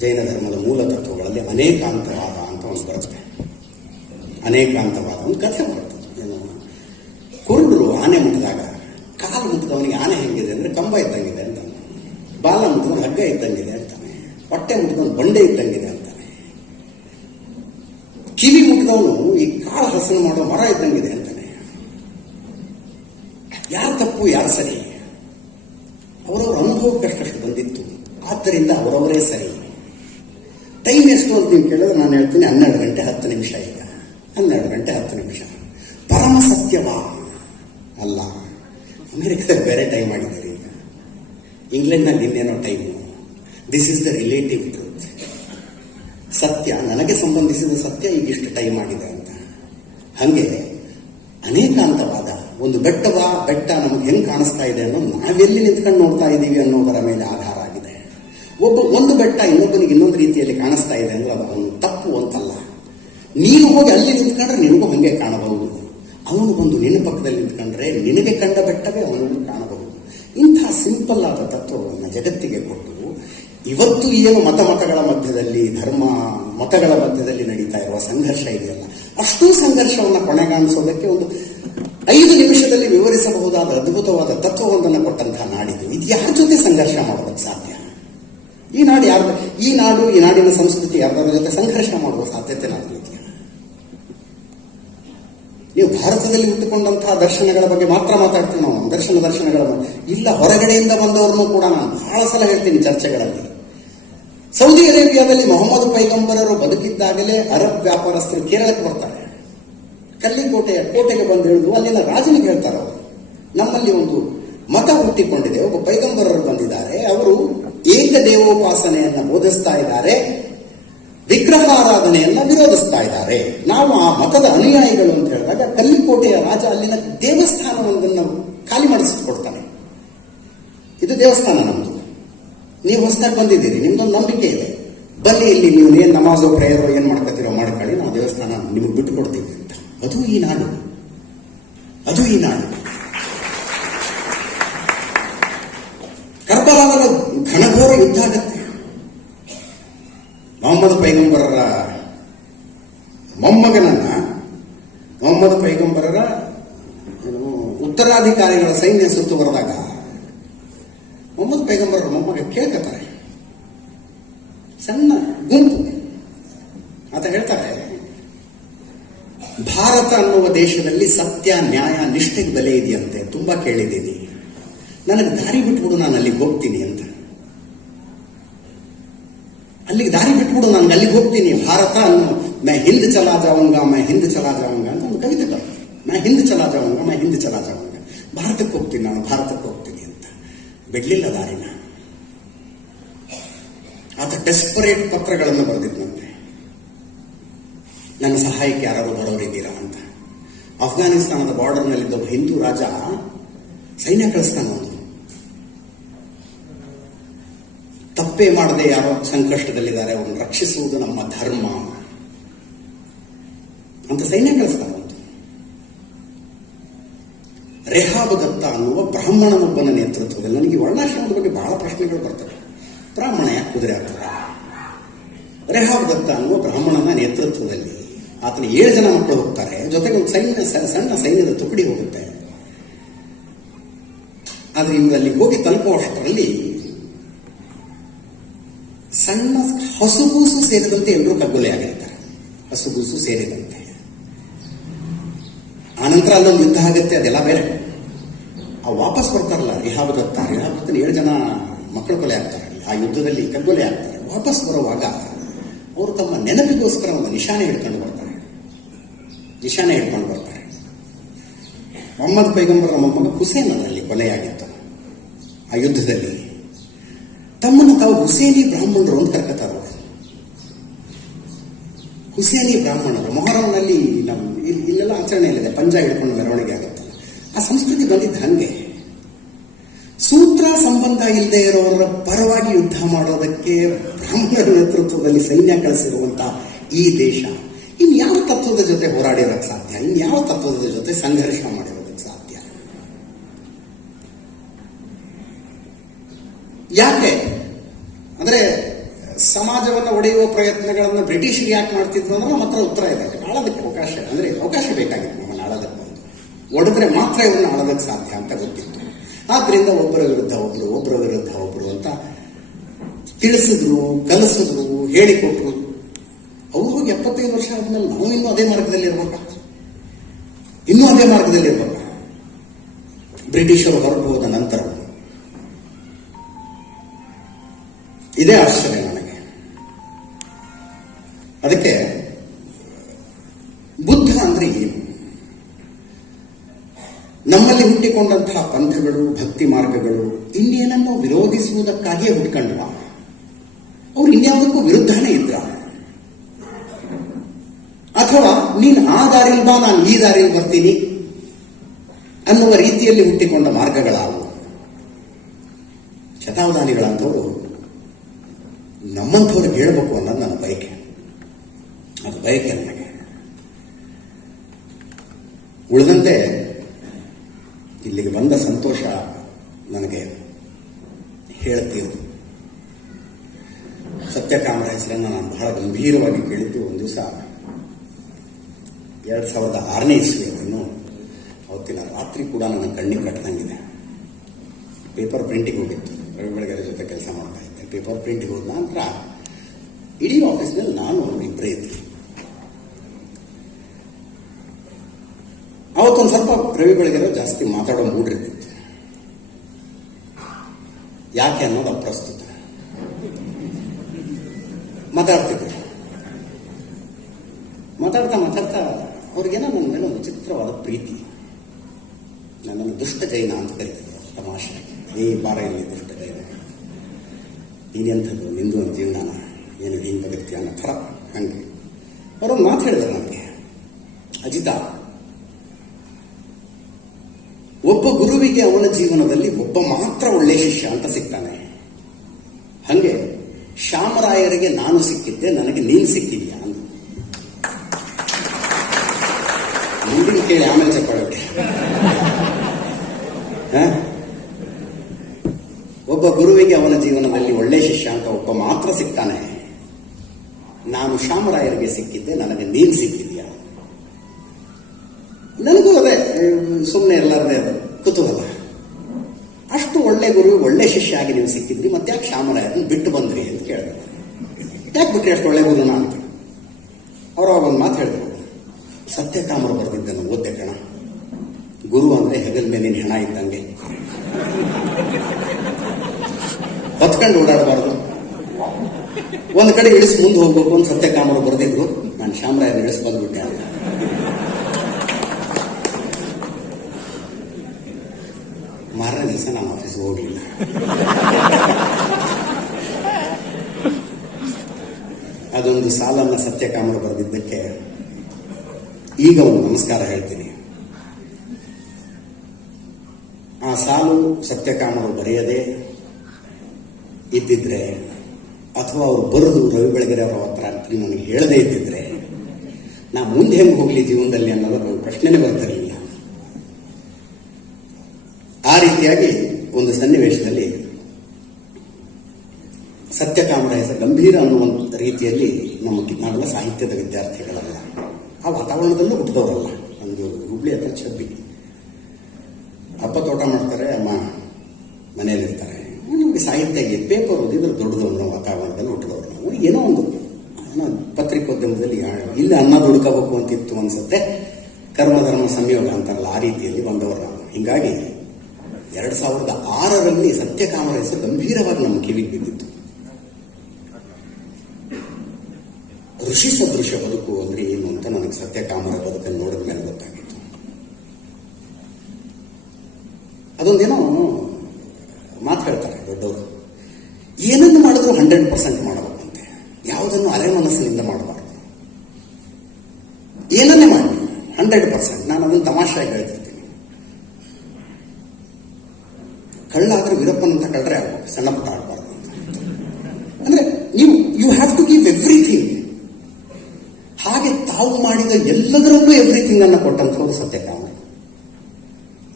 ಜೈನ ಧರ್ಮದ ಮೂಲ ತತ್ವಗಳಲ್ಲಿ ಅನೇಕಾಂತವಾದ ಅಂತ ಒಂದು ಬರುತ್ತೆ. ಅನೇಕಾಂತವಾದ ಒಂದು ಕಥೆ ಬರ್ತದೆ. ಏನು ಬಟ್ಟೆ ಮುಟ್ಕೊಂಡು ಬಂಡೆ ಇದ್ದಂಗಿದೆ ಅಂತಾನೆ. ಕಿವಿ ಮುಟ್ಟಿದವನು ಈ ಕಾಳು ಹಸನು ಮಾಡೋ ಮರ ಇದ್ದಂಗಿದೆ ಅಂತಾನೆ. ಯಾರು ತಪ್ಪು ಯಾರು ಸರಿ? ಅವರವರ ಅನುಭವಕ್ಕಷ್ಟು ಬಂದಿತ್ತು, ಆದ್ದರಿಂದ ಅವರವರೇ ಸರಿ. ಟೈಮ್ ಎಷ್ಟು ಅಂತ ನೀವು ಕೇಳಿದ್ರೆ ನಾನು ಹೇಳ್ತೀನಿ 12 ಗಂಟೆ 10 ನಿಮಿಷ. ಈಗ 12 ಗಂಟೆ 10 ನಿಮಿಷ. ಪರಮ ಸತ್ಯವಾ? ಅಲ್ಲ. ಅಮೆರಿಕದಲ್ಲಿ ಬೇರೆ ಟೈಮ್ ಆಗಿದ್ದಾರೆ. ಈಗ ಇಂಗ್ಲೆಂಡ್ನಲ್ಲಿ ಇನ್ನೇನೋ time. This is the relative truth. ಸತ್ಯ, ನನಗೆ ಸಂಬಂಧಿಸಿದ ಸತ್ಯ ಈಗಿಷ್ಟು ಟೈಮ್ ಆಗಿದೆ ಅಂತ. ಹಾಗೆ ಅನೇಕಾಂತವಾದ ಒಂದು ಬೆಟ್ಟ ನಮಗೆ ಹೆಂಗೆ ಕಾಣಿಸ್ತಾ ಇದೆ ಅನ್ನೋದು ನಾವೆಲ್ಲಿ ನಿಂತ್ಕೊಂಡು ನೋಡ್ತಾ ಇದ್ದೀವಿ ಅನ್ನೋದರ ಮೇಲೆ ಆಧಾರ ಆಗಿದೆ. ಒಂದು ಬೆಟ್ಟ ಇನ್ನೊಬ್ಬನಿಗೆ ಇನ್ನೊಂದು ರೀತಿಯಲ್ಲಿ ಕಾಣಿಸ್ತಾ ಇದೆ ಅಂದ್ರೆ ಅದು ಅವನು ತಪ್ಪು ಅಂತಲ್ಲ. ನೀನು ಹೋಗಿ ಅಲ್ಲಿ ನಿಂತ್ಕೊಂಡ್ರೆ ನಿನಗೂ ಹಂಗೆ ಕಾಣಬಹುದು. ಅವನು ಬಂದು ನಿನ್ನ ಪಕ್ಕದಲ್ಲಿ ನಿಂತ್ಕೊಂಡ್ರೆ ನಿನಗೆ ಕಂಡ ಬೆಟ್ಟವೇ ಅವನನ್ನು ಕಾಣಬಹುದು. ಇಂಥ ಸಿಂಪಲ್ ಆದ ತತ್ವವನ್ನು ಜಗತ್ತಿಗೆ ಕೊಟ್ಟು ಇವತ್ತು ಏನು ಮತಗಳ ಮಧ್ಯದಲ್ಲಿ, ಧರ್ಮ ಮತಗಳ ಮಧ್ಯದಲ್ಲಿ ನಡೀತಾ ಇರುವ ಸಂಘರ್ಷ ಇದೆಯಲ್ಲ, ಅಷ್ಟೂ ಸಂಘರ್ಷವನ್ನು ಕೊನೆಗಾಣಿಸೋದಕ್ಕೆ ಒಂದು 5 ನಿಮಿಷದಲ್ಲಿ ವಿವರಿಸಬಹುದಾದ ಅದ್ಭುತವಾದ ತತ್ವವೊಂದನ್ನು ಕೊಟ್ಟಂತಹ ನಾಡಿದು. ಇದು ಯಾರ ಜೊತೆ ಸಂಘರ್ಷ ಮಾಡೋದಕ್ಕೆ ಸಾಧ್ಯ? ಈ ನಾಡು ಈ ನಾಡಿನ ಸಂಸ್ಕೃತಿ ಯಾರ್ದಾರ ಜೊತೆ ಸಂಘರ್ಷ ಮಾಡುವ ಸಾಧ್ಯತೆ ನಾವು ಇದೆಯಾ? ನೀವು ಭಾರತದಲ್ಲಿ ಹುಟ್ಟುಕೊಂಡಂತಹ ದರ್ಶನಗಳ ಬಗ್ಗೆ ಮಾತ್ರ ಮಾತಾಡ್ತೀವಿ ನಾವು. ದರ್ಶನಗಳ ಬಗ್ಗೆ ಇಲ್ಲ, ಹೊರಗಡೆಯಿಂದ ಬಂದವ್ರನ್ನೂ ಕೂಡ ನಾನು ಬಹಳ ಸಲ ಹೇಳ್ತೀನಿ ಚರ್ಚೆಗಳಲ್ಲಿ. ಸೌದಿ ಅರೇಬಿಯಾದಲ್ಲಿ ಮೊಹಮ್ಮದ್ ಪೈಗಂಬರರು ಬದುಕಿದ್ದಾಗಲೇ ಅರಬ್ ವ್ಯಾಪಾರಸ್ಥರು ಕೇರಳಕ್ಕೆ ಬರ್ತಾರೆ. ಕೋಟೆಗೆ ಬಂದು ಹೇಳಿದ್ರು ಅಲ್ಲಿನ ರಾಜನಿಗೆ ಹೇಳ್ತಾರೆ, ಅವರು ನಮ್ಮಲ್ಲಿ ಒಂದು ಮತ ಹುಟ್ಟಿಕೊಂಡಿದೆ, ಒಬ್ಬ ಪೈಗಂಬರರು ಬಂದಿದ್ದಾರೆ, ಅವರು ಏಕದೇವೋಪಾಸನೆಯನ್ನ ಬೋಧಿಸ್ತಾ ಇದ್ದಾರೆ, ವಿಗ್ರಹಾರಾಧನೆಯನ್ನ ವಿರೋಧಿಸ್ತಾ ಇದ್ದಾರೆ, ನಾವು ಆ ಮತದ ಅನುಯಾಯಿಗಳು ಅಂತ ಹೇಳಿದಾಗ ಕಲ್ಲಿಕೋಟೆಯ ರಾಜ ಅಲ್ಲಿನ ದೇವಸ್ಥಾನವೊಂದನ್ನು ಖಾಲಿ ಮಾಡಿಸಿಕೊಡ್ತಾನೆ. ಇದು ದೇವಸ್ಥಾನ ನಮ್ದು, ನೀವು ಹೊಸದಾಗಿ ಬಂದಿದ್ದೀರಿ, ನಿಮ್ದೊಂದು ನಂಬಿಕೆ ಇದೆ, ಬನ್ನಿ ಇಲ್ಲಿ ನೀವು ಏನ್ ನಮಾಜೋ ಪ್ರೇಯರೋ ಏನ್ ಮಾಡ್ಕೊತೀರೋ ಮಾಡ್ಕೊಳ್ಳಿ, ನಾವು ದೇವಸ್ಥಾನ ನಿಮಗೆ ಬಿಟ್ಟು ಕೊಡ್ತೀವಿ ಅಂತ. ಅದು ಈ ನಾಡು. ಕರ್ಬಲಾದ ಘನಘೋರ ಯುದ್ಧ ಆಗತ್ತೆ. ಮೊಹಮ್ಮದ್ ಪೈಗಂಬರರ ಮೊಹಮ್ಮದ್ ಪೈಗಂಬರರ ಉತ್ತರಾಧಿಕಾರಿಗಳ ಸೈನ್ಯ ಸುತ್ತುವರೆದಾಗ ಮೊಹಮ್ಮದ್ ಪೈಗಂಬರರ ಮೊಮ್ಮಗ ಕೇಳ್ಕೊತಾರೆ, ಸಣ್ಣ ಗುಂಪು. ಆತ ಹೇಳ್ತಾರೆ, ಭಾರತ ಅನ್ನುವ ದೇಶದಲ್ಲಿ ಸತ್ಯ, ನ್ಯಾಯ, ನಿಷ್ಠೆಗೆ ಬೆಲೆ ಇದೆಯಂತೆ, ತುಂಬಾ ಕೇಳಿದ್ದೀನಿ, ನನಗೆ ದಾರಿ ಬಿಟ್ಬಿಡು, ನಾನು ಅಲ್ಲಿಗೆ ಹೋಗ್ತೀನಿ ಅಂತ. ಅಲ್ಲಿಗೆ ದಾರಿ ಬಿಟ್ಬಿಡು, ನಾನು ಅಲ್ಲಿಗೆ ಹೋಗ್ತೀನಿ. ಭಾರತ ಅನ್ನೋ ಮೈ ಹಿಂದ್ ಚಲಾ ಜಾವಂಗ ಅಂತ ಒಂದು ಕವಿತೆ ಬರ್ತದೆ. ಮೈ ಹಿಂದ್ ಚಲಾ ಜಾವಂಗ, ಭಾರತಕ್ಕೆ ಹೋಗ್ತೀನಿ ಅಂತ. ಬಿಡ್ಲಿಲ್ಲ ದಾರಿನ. ಆತ ಡೆಸ್ಪರೇಟ್ ಪತ್ರಗಳನ್ನು ಬರೆದಿದ್ದಂತೆ, ನನ್ನ ಸಹಾಯಕ್ಕೆ ಯಾರಾದರೂ ಬರೋರಿದ್ದೀರಾ ಅಂತ. ಅಫ್ಘಾನಿಸ್ತಾನದ ಬಾರ್ಡರ್ನಲ್ಲಿದ್ದ ಒಬ್ಬ ಹಿಂದೂ ರಾಜ ಸೈನ್ಯ ಕಳಿಸ್ತಾನ. ಒಂದು ತಪ್ಪೇ ಮಾಡದೆ ಯಾರೋ ಸಂಕಷ್ಟದಲ್ಲಿದ್ದಾರೆ, ಅವರನ್ನು ರಕ್ಷಿಸುವುದು ನಮ್ಮ ಧರ್ಮ ಅಂತ ಸೈನ್ಯ ಕಳಿಸ್ತಾನ. ರೆಹಾಬ್ ದತ್ತ ಅನ್ನುವ ಬ್ರಾಹ್ಮಣನೊಬ್ಬನ ನೇತೃತ್ವದಲ್ಲಿ, ನನಗೆ ವರ್ಣಾಶ್ರಮದ ಬಗ್ಗೆ ಬಹಳ ಪ್ರಶ್ನೆಗಳು ಬರ್ತವೆ. ಬ್ರಾಹ್ಮಣ ಯಾಕೆ ಕುದುರೆ ಆಗ್ತದೆ? ರೆಹಾಬ್ ದತ್ತ ಅನ್ನುವ ಬ್ರಾಹ್ಮಣನ ನೇತೃತ್ವದಲ್ಲಿ ಆತನ 7 ಜನ ಮಕ್ಕಳು ಹೋಗ್ತಾರೆ, ಜೊತೆಗೆ ಒಂದು ಸಣ್ಣ ಸೈನ್ಯದ ತುಕಡಿ ಹೋಗುತ್ತೆ. ಆದ್ರೆ ಇವರು ಅಲ್ಲಿ ಹೋಗಿ ತಲುಪುವಷ್ಟರಲ್ಲಿ ಸಣ್ಣ ಹಸುಗೂಸು ಸೇರಿದಂತೆ ಎಲ್ಲರೂ ಕಗ್ಗೊಲೆ ಆಗಿರ್ತಾರೆ. ಹಸುಗೂಸು ಸೇರಿದಂತೆ. ಆನಂತರ ಅಲ್ಲೊಂದು ಯುದ್ಧ ಆಗುತ್ತೆ, ಅದೆಲ್ಲ ಬೇರೆ. ವಾಪಸ್ ಬರ್ತಾರಲ್ಲ ರೆಹಾಬ್ ದತ್ತನ 7 ಜನ ಮಕ್ಕಳು ಕೊಲೆ ಆಗ್ತಾರೆ, ಆ ಯುದ್ಧದಲ್ಲಿ ಕಗ್ಗೊಲೆ ಆಗ್ತಾರೆ. ವಾಪಸ್ ಬರುವಾಗ ಅವರು ತಮ್ಮ ನೆನಪಿಗೋಸ್ಕರ ಒಂದು ನಿಶಾನೆ ಹಿಡ್ಕೊಂಡು ಬರ್ತಾರೆ. ಮೊಹಮ್ಮದ್ ಪೈಗಂಬರರ ಮೊಮ್ಮಗ ಹುಸೇನ್ ಅದರಲ್ಲಿ ಕೊಲೆಯಾಗಿತ್ತು ಆ ಯುದ್ಧದಲ್ಲಿ. ತಮ್ಮನ್ನು ತಾವು ಹುಸೇನಿ ಬ್ರಾಹ್ಮಣರು ಅಂತ ಕರ್ಕತಾರೆ. ಹುಸೇನಿ ಬ್ರಾಹ್ಮಣರು ಮೊಹರಂನಲ್ಲಿ ಇಲ್ಲೆಲ್ಲ ಆಚರಣೆ ಇಲ್ಲದೆ ಪಂಜ ಹಿಡ್ಕೊಂಡು ಮೆರವಣಿಗೆ ಆಗುತ್ತಲ್ಲ, ಆ ಸಂಸ್ಕೃತಿ ಬಂದಿದ್ದು ಹಂಗೆ. ಸೂತ್ರ ಸಂಬಂಧ ಇಲ್ಲದೆ ಇರೋರ ಪರವಾಗಿ ಯುದ್ಧ ಮಾಡೋದಕ್ಕೆ ಬ್ರಾಹ್ಮಣರ ನೇತೃತ್ವದಲ್ಲಿ ಸೈನ್ಯ ಕಳಿಸಿರುವಂತಹ ಈ ದೇಶ ಇನ್ಯಾವ ತತ್ವದ ಜೊತೆ ಹೋರಾಡಿರೋಕ್ಕೆ ಸಾಧ್ಯ? ಇನ್ಯಾವ ತತ್ವದ ಜೊತೆ ಸಂಘರ್ಷ ಮಾಡಿರೋದಕ್ಕೆ ಸಾಧ್ಯ? ಯಾಕೆ ಅಂದ್ರೆ ಸಮಾಜವನ್ನು ಒಡೆಯುವ ಪ್ರಯತ್ನಗಳನ್ನು ಬ್ರಿಟಿಷರಿಗೆ ಯಾಕೆ ಮಾಡ್ತಿದ್ರು ಅಂದ್ರೆ ನಮ್ಮ ಹತ್ರ ಉತ್ತರ ಇದೆ. ಆಳೋದಕ್ಕೆ ಅವಕಾಶ ಬೇಕಾಗಿತ್ತು ನಮ್ಮನ್ನು ಆಳೋದಕ್ಕೆ. ಒಡೆದ್ರೆ ಮಾತ್ರ ಇವನ್ನ ಆಳೋದಕ್ಕೆ ಸಾಧ್ಯ ಅಂತ ಗೊತ್ತಿತ್ತು. ಆದ್ರಿಂದ ಒಬ್ಬರ ವಿರುದ್ಧ ಒಬ್ರು ಅಂತ ತಿಳಿಸಿದ್ರು, ಕಲಿಸಿದ್ರು, ಹೇಳಿಕೊಟ್ರು. ಅವರು 75 ವರ್ಷ ಆದ್ಮೇಲೆ ನಾವು ಇನ್ನೂ ಅದೇ ಮಾರ್ಗದಲ್ಲಿ ಇರ್ಬೇಕಾ? ಇನ್ನೂ ಅದೇ ಮಾರ್ಗದಲ್ಲಿ ಇರ್ಬೇಕಾ? ಬ್ರಿಟಿಷರು ಹೊರಟು ಹೋದ ನಂತರ ಇದೇ ಆಶ್ಚರ್ಯ ನನಗೆ. ಅದಕ್ಕೆ ಬುದ್ಧ ಅಂದ್ರೆ ಏನು? ನಮ್ಮಲ್ಲಿ ಹುಟ್ಟಿಕೊಂಡಂತಹ ಪಂಥಗಳು, ಭಕ್ತಿ ಮಾರ್ಗಗಳು ಇನ್ನೇನನ್ನು ವಿರೋಧಿಸುವುದಕ್ಕಾಗಿಯೇ ಹುಟ್ಕೊಂಡ್ರ? ಅವ್ರು ಇನ್ಯಾವುದಕ್ಕೂ ವಿರುದ್ಧನೇ ಇದ್ರ? ಅಥವಾ ನೀನು ಆ ದಾರಿಲ್ ಬಾ, ನಾನು ಈ ದಾರಿಲಿ ಬರ್ತೀನಿ ಅನ್ನುವ ರೀತಿಯಲ್ಲಿ ಹುಟ್ಟಿಕೊಂಡ ಮಾರ್ಗಗಳಾವು? ಶತಾವಧಾನಿಗಳಂಥವ್ರು ನಮ್ಮಂಥವ್ರಿಗೆ ಹೇಳಬೇಕು ಅನ್ನೋದು ನನ್ನ ಬಯಕೆ. ಅದು ಬಯಕೆ ನನಗೆ. ಉಳಿದಂತೆ ಇಲ್ಲಿಗೆ ಬಂದ ಸಂತೋಷ ನನಗೆ ಹೇಳ್ತೀರ್ದು. ಸತ್ಯಕಾಮರ ಹೆಸರನ್ನು ನಾನು ಬಹಳ ಗಂಭೀರವಾಗಿ ಕೇಳಿದ್ದು ಒಂದು ದಿವಸ 2006ನೇ ಇಸ್ವಿ. ಅದನ್ನು ಅವತ್ತಿನ ರಾತ್ರಿ ಕೂಡ ನನ್ನ ಕಣ್ಣಿಗೆ ಕಟ್ಟದಂಗಿದೆ. ಪೇಪರ್ ಪ್ರಿಂಟಿಗೆ ಹೋಗಿತ್ತು, ರವಿ ಬೆಳಗೆರೆ ಜೊತೆ ಕೆಲಸ ಮಾಡ್ತಾ ಇದ್ದೆ. ಪೇಪರ್ ಪ್ರಿಂಟಿಗೆ ಹೋದ ನಂತರ ಇಡೀ ಆಫೀಸ್ನಲ್ಲಿ ನಾನು ಇಬ್ಬರೇ ಇದ್ದೆ. ಅವತ್ತೊಂದು ಸ್ವಲ್ಪ ರವಿ ಬೆಳಗೆರೆ ಜಾಸ್ತಿ ಮಾತಾಡೋ ಮೂಡಿರ್ತಿತ್ತು. ಯಾಕೆ ಅನ್ನೋದು ಅಪ್ರಸ್ತುತ. ಮಾತಾಡ್ತಿದ್ರು. ಮಾತಾಡ್ತಾ ಅವ್ರಿಗೇನೋ ನನ್ನ ಮೇಲೆ ಒಂದು ವಿಚಿತ್ರವಾದ ಪ್ರೀತಿ. ನನ್ನನ್ನು ದುಷ್ಟ ಜೈನ ಅಂತ ಕರೀತಿದ್ರು ತಮಾಷೆ. ಈ ಬಾರ ಇಲ್ಲಿ ದುಷ್ಟ ಜೈನ, ನೀನೆಂಥದ್ದು, ನಿಂದು ಒಂದು ಜೀವನ, ಏನು ಹಿಂಗೆ ಬದುಕ್ತೀಯ ಅನ್ನೋ ಥರ. ಹಂಗೆ ಅವರೊಂದು ಮಾತು ಹೇಳಿದ್ರು ನನಗೆ, ಅಜಿತ, ಒಬ್ಬ ಗುರುವಿಗೆ ಅವನ ಜೀವನದಲ್ಲಿ ಒಬ್ಬ ಮಾತ್ರ ಒಳ್ಳೆ ಶಿಷ್ಯ ಅಂತ ಸಿಗ್ತಾನೆ. ಹಂಗೆ ಶ್ಯಾಮರಾಯರಿಗೆ ನಾನು ಸಿಕ್ಕಿದ್ದೆ, ನನಗೆ ನೀನು ಸಿಕ್ಕಿದ್ಯಾ ಅಂತ. ಮುಂದಿನ ಕೇಳಿ ಆಮೇಲೆ ಚಪ್ಪಾಳೆ. ಒಬ್ಬ ಗುರುವಿಗೆ ಅವನ ಜೀವನದಲ್ಲಿ ಒಳ್ಳೆ ಶಿಷ್ಯ ಅಂತ ಒಬ್ಬ ಮಾತ್ರ ಸಿಗ್ತಾನೆ. ನಾನು ಶ್ಯಾಮರಾಯರಿಗೆ ಸಿಕ್ಕಿದ್ದೆ, ನನಗೆ ನೀನು ಸಿಕ್ಕಿದ್ಯಾ? ನನಗೂ ಅದೇ ಸುಮ್ಮನೆ ಎಲ್ಲರದೇ ಅದು ಕುತೂಹಲ. ಅಷ್ಟು ಒಳ್ಳೆ ಗುರು, ಒಳ್ಳೆ ಶಿಷ್ಯ ಆಗಿ ನೀವು ಸಿಕ್ಕಿದ್ರಿ, ಮತ್ತೆ ಯಾಕೆ ಶ್ಯಾಮರಾಯರನ್ನು ಬಿಟ್ಟು ಬಂದ್ರಿ ಅಂತ ಕೇಳಿದೆ. ಯಾಕೆ ಬಿಟ್ರಿ ಅಷ್ಟು ಒಳ್ಳೆ ಗುರುನ ಅಂತ. ಅವರು ಒಂದು ಮಾತು ಹೇಳಿದ್ರು, ಸತ್ಯಕಾಮರು ಬರೆದಿದ್ದನ್ನು ಓದ್ದೆ ಕಣ. ಗುರು ಅಂದ್ರೆ ಹೆಗಲ್ ಮೇಲಿನ ಹೆಣ ಇದ್ದಂಗೆ, ಹೊತ್ಕೊಂಡು ಓಡಾಡಬಾರ್ದು, ಒಂದು ಕಡೆ ಇಳಿಸಿ ಮುಂದೆ ಹೋಗ್ಬೇಕು ಅಂತ ಸತ್ಯಕಾಮರು ಬರೆದಿದ್ರು. ನಾನು ಶ್ಯಾಮರಾಯರ ಇಳಿಸಿ ಬಂದ್ಬಿಟ್ಟೆ ಅಂತ. ಮಾರನೇ ದಿವಸ ನಾನು ಆಫೀಸ್ಗೆ ಹೋಗ್ಲಿಲ್ಲ. ಅದೊಂದು ಸಾಲನ್ನ ಸತ್ಯಕಾಮರು ಬರೆದಿದ್ದಕ್ಕೆ ಈಗ ಒಂದು ನಮಸ್ಕಾರ ಹೇಳ್ತೀನಿ. ಆ ಸಾಲು ಸತ್ಯಕಾಮರು ಬರೆಯದೆ ಇದ್ದಿದ್ರೆ, ಅಥವಾ ಅವರು ಬರೆದು ರವಿ ಬೆಳಗೆರೆ ಅವರ ಹತ್ರ ನನಗೆ ಹೇಳದೇ ಇದ್ದಿದ್ರೆ, ನಾ ಮುಂದೆ ಹೆಂಗೆ ಹೋಗ್ಲಿ ಜೀವನದಲ್ಲಿ ಅನ್ನೋದು ಪ್ರಶ್ನೆನೇ ಬರ್ತಿರಲಿಲ್ಲ. ಆ ರೀತಿಯಾಗಿ ಒಂದು ಸನ್ನಿವೇಶದಲ್ಲಿ ಸತ್ಯಕಾಮರ ಹೆಸರು ಗಂಭೀರ ಅನ್ನುವಂಥ ರೀತಿಯಲ್ಲಿ ನಾವೆಲ್ಲ ಸಾಹಿತ್ಯದ ವಿದ್ಯಾರ್ಥಿಗಳಲ್ಲ, ಆ ವಾತಾವರಣದಲ್ಲೂ ಹುಟ್ಟಿದವರಲ್ಲ. ಒಂದು ಹುಬ್ಳಿ ಹತ್ರ ಚಬ್ಬಿ, ಅಪ್ಪ ತೋಟ ಮಾಡ್ತಾರೆ, ಅಮ್ಮ ಮನೆಯಲ್ಲಿರ್ತಾರೆ. ನಮಗೆ ಸಾಹಿತ್ಯ ಪೇಪರ್ ಓದಿದ್ರೆ ದೊಡ್ಡದು ಅನ್ನೋ ವಾತಾವರಣದಲ್ಲಿ ಹುಟ್ಟಿದವರು ನಾವು. ಏನೋ ಒಂದು ಪತ್ರಿಕೋದ್ಯಮದಲ್ಲಿ ಇಲ್ಲಿ ಅನ್ನ ದುಡ್ಕೋಬೇಕು ಅಂತಿತ್ತು ಅನ್ಸುತ್ತೆ. ಕರ್ಮಧರ್ಮ ಸಂಯೋಗ ಅಂತಾರಲ್ಲ, ಆ ರೀತಿಯಲ್ಲಿ ಬಂದವರು ನಾವು. ಹೀಗಾಗಿ 2006ರಲ್ಲಿ ಸತ್ಯಕಾಮರ ಹೆಸರು ಗಂಭೀರವಾಗಿ ನಮ್ಮ ಕಿವಿಗೆ ಬಿದ್ದಿತ್ತು. ಋಷಿ ಸದೃಶ ಬದುಕು ಅಂದ್ರೆ ಏನು ಅಂತ ನನಗೆ ಸತ್ಯಕಾಮರ ಬದುಕನ್ನು ನೋಡಿದ ಮೇಲೆ ಗೊತ್ತಾಗಿತ್ತು. ಅದೊಂದೇನೋ ಮಾತು ಹೇಳ್ತಾರೆ ದೊಡ್ಡವರು, ಏನನ್ನು ಮಾಡಿದ್ರು 100% ಮಾಡಬೇಕಂತೆ, ಯಾವುದನ್ನು ಅರೆ ಮನಸ್ಸಿನಿಂದ ಮಾಡಬಾರ್ದು. ಏನನ್ನೇ ಮಾಡಿ 100%. ನಾನು ಅದನ್ನು ತಮಾಷೆಯಾಗಿ ಹೇಳ್ತಿರ್ತೀನಿ. ಕಳ್ಳಾದ್ರೆ ವೀರಪ್ಪನಂತ ಕಳ್ಳರೆ ಆಗ್ಬೇಕು, ಸಣ್ಣ ಪುಟ್ಟ ಆಡಬಾರ್ದು ಅಂತ. ಅಂದ್ರೆ you have to give everything. ಹಾಗೆ ತಾವು ಮಾಡಿದ ಎಲ್ಲದರಲ್ಲೂ ಎವ್ರಿಥಿಂಗ್ ಅನ್ನ ಕೊಟ್ಟಂಥವ್ರು ಸತ್ಯಕಾಮರು.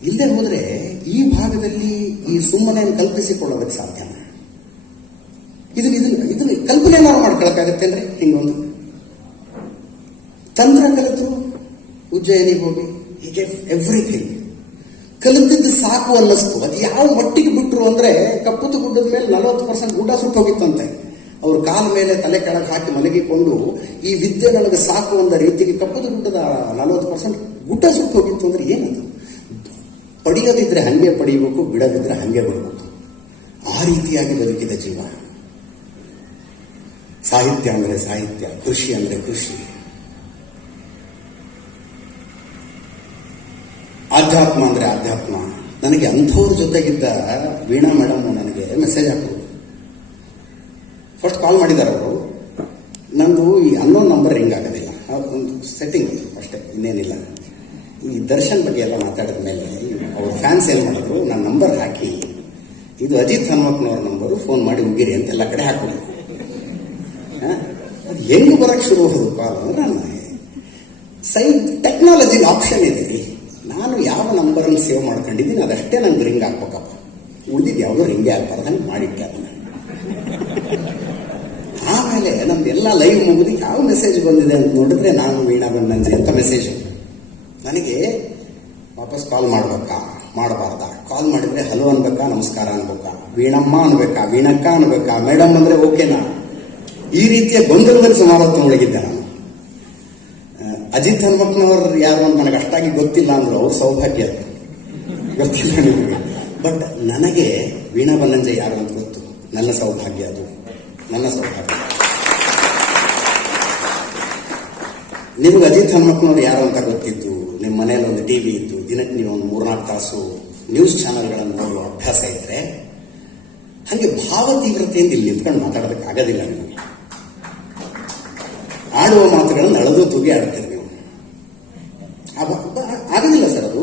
ಇಲ್ಲದೆ ಹೋದ್ರೆ ಈ ಭಾಗದಲ್ಲಿ ಈ ಸುಮ್ಮನೆ ಕಲ್ಪಿಸಿಕೊಳ್ಳೋದಕ್ಕೆ ಸಾಧ್ಯನ? ಇದನ್ನ ಕಲ್ಪನೆ ನಾವು ಮಾಡ್ಕೊಳಕ್ಕಾಗತ್ತೆ ಅಂದ್ರೆ ಹಿಂಗೊಂದು ತಂತ್ರ ಕಲಿತು ಉಜ್ಜಯಿನಿಗೆ ಹೋಗಿ ಹೀಗೆ ಎವ್ರಿಥಿಂಗ್ ಕಲಿತಿದ್ದು ಸಾಕು ಅನ್ನಿಸ್ತು. ಅದು ಯಾವ ಮಟ್ಟಿಗೆ ಬಿಟ್ಟರು ಅಂದರೆ ಕಪ್ಪುತ್ತು ಗುಡ್ಡದ ಮೇಲೆ 40% ಗುಡ್ಡ ಸುಟ್ಟು ಹೋಗಿತ್ತಂತೆ. ಅವ್ರ ಕಾಲ ಮೇಲೆ ತಲೆ ಕೆಳಗೆ ಹಾಕಿ ಮಲಗಿಕೊಂಡು ಈ ವಿದ್ಯೆ ನನಗೆ ಸಾಕು ಅಂದ ರೀತಿಗೆ ಕಪ್ಪುತ್ತು ಗುಡ್ಡದ 40% ಗುಡ್ಡ ಸುಟ್ಟು ಹೋಗಿತ್ತು. ಅಂದರೆ ಏನದು? ಪಡೆಯೋದಿದ್ರೆ ಹಂಗೆ ಪಡೆಯಬೇಕು, ಬಿಡದಿದ್ರೆ ಹಂಗೆ ಬಿಡಬೇಕು. ಆ ರೀತಿಯಾಗಿ ಬದುಕಿದ ಜೀವ. ಸಾಹಿತ್ಯ ಅಂದರೆ ಸಾಹಿತ್ಯ, ಕೃಷಿ ಅಂದರೆ ಕೃಷಿ, ಆಧ್ಯಾತ್ಮ ಅಂದರೆ ಆಧ್ಯಾತ್ಮ. ನನಗೆ ಅಂಥವ್ರ ಜೊತೆಗಿದ್ದ ವೀಣಾ ಮೇಡಮ್ ನನಗೆ ಮೆಸೇಜ್ ಹಾಕೋದು. ಫಸ್ಟ್ ಕಾಲ್ ಮಾಡಿದ್ದಾರೆ ಅವರು. ನಂದು ಈ ಅನ್ನೋನ್ ನಂಬರ್ ರಿಂಗ್ ಆಗೋದಿಲ್ಲ, ಒಂದು ಸೆಟ್ಟಿಂಗ್ ಅಷ್ಟೇ, ಇನ್ನೇನಿಲ್ಲ. ಈ ದರ್ಶನ್ ಬಗ್ಗೆ ಎಲ್ಲ ಮಾತಾಡಿದ ಮೇಲೆ ಅವ್ರ ಫ್ಯಾನ್ಸ್ ಏನು ಮಾಡಿದ್ರು, ನನ್ನ ನಂಬರ್ ಹಾಕಿ ಇದು ಅಜಿತ್ ಹನುಮಪ್ಪನವ್ರ ನಂಬರು, ಫೋನ್ ಮಾಡಿ ಉಗಿರಿ ಅಂತ ಎಲ್ಲ ಕಡೆ ಹಾಕೋದು. ಅದು ಹೆಂಗೆ ಬರೋಕ್ಕೆ ಶುರು ಹೋಗೋದು ಕಾಲ್ ಅಂದ್ರೆ, ನನ್ನ ಟೆಕ್ನಾಲಜಿಗೆ ಆಪ್ಷನ್ ಇದೆ ರೀ. ನಾನು ಯಾವ ನಂಬರನ್ನು ಸೇವ್ ಮಾಡ್ಕೊಂಡಿದ್ದೀನಿ ಅದಷ್ಟೇ ನಂಗೆ ರಿಂಗ್ ಹಾಕ್ಬೇಕಪ್ಪ, ಉಳಿದಿದ್ದು ಯಾವುದೋ ರಿಂಗೇ ಆಗ್ಬಾರ್ದು ಹಂಗೆ ಮಾಡಿಟ್ಟೆ ಅದನ್ನು. ಆಮೇಲೆ ನಮ್ದೆಲ್ಲ ಲೈವ್ ಮುಗಿದು ಯಾವ ಮೆಸೇಜ್ ಬಂದಿದೆ ಅಂತ ನೋಡಿದ್ರೆ, ನಾನು ವೀಣಾ ಬನ್ನಂಜೆ ಅಂತ ಮೆಸೇಜ್. ನನಗೆ ವಾಪಸ್ ಕಾಲ್ ಮಾಡ್ಬೇಕಾ ಮಾಡಬಾರ್ದಾ? ಕಾಲ್ ಮಾಡಿದ್ರೆ ಹಲೋ ಅನ್ಬೇಕಾ, ನಮಸ್ಕಾರ ಅನ್ಬೇಕಾ, ವೀಣಮ್ಮ ಅನ್ಬೇಕಾ, ವೀಣಕ್ಕ ಅನ್ಬೇಕಾ, ಮೇಡಮ್ ಅಂದ್ರೆ ಓಕೆನಾ? ಈ ರೀತಿಯ ಗೊಂದಲದಲ್ಲಿ ಸುಮಾರು ಹೊತ್ತು ಮುಳುಗಿದ್ದೆ ನಾನು. ಅಜಿತ್ ಹನುಮಪ್ಪನವರು ಯಾರು ಅಂತ ನನಗೆ ಅಷ್ಟಾಗಿ ಗೊತ್ತಿಲ್ಲ ಅಂದ್ರು, ಅವ್ರ ಸೌಭಾಗ್ಯ ಗೊತ್ತಿಲ್ಲ ನಿಮಗೆ. ಬಟ್ ನನಗೆ ವೀಣಾ ಬನ್ನಂಜೆ ಯಾರು ಅಂತ ಗೊತ್ತು. ನನ್ನ ಸೌಭಾಗ್ಯ ಅದು, ನನ್ನ ಸೌಭಾಗ್ಯ. ನಿಮ್ಗೆ ಅಜಿತ್ ಹನುಮಪ್ಪನವ್ರು ಯಾರು ಅಂತ ಗೊತ್ತಿದ್ದು, ನಿಮ್ಮ ಮನೇಲಿ ಒಂದು ಟಿವಿ ಇತ್ತು, ದಿನಕ್ಕೆ ನೀವು ಒಂದು 3-4 ತಾಸು ನ್ಯೂಸ್ ಚಾನಲ್ಗಳನ್ನು ನೋಡುವ ಅಭ್ಯಾಸ ಇದ್ರೆ, ಹಾಗೆ ಭಾವ ತೀವ್ರತೆಯಿಂದ ಇಲ್ಲಿ ನಿಂತ್ಕೊಂಡು ಮಾತಾಡೋದಕ್ಕೆ ಆಗೋದಿಲ್ಲ ನಿಮಗೆ. ಆಡುವ ಮಾತುಗಳನ್ನು ಅಳದು ತೂಗಿ ಆಡ್ತೀರಿ ನೀವು. ಆಗೋದಿಲ್ಲ ಸರ್ ಅದು.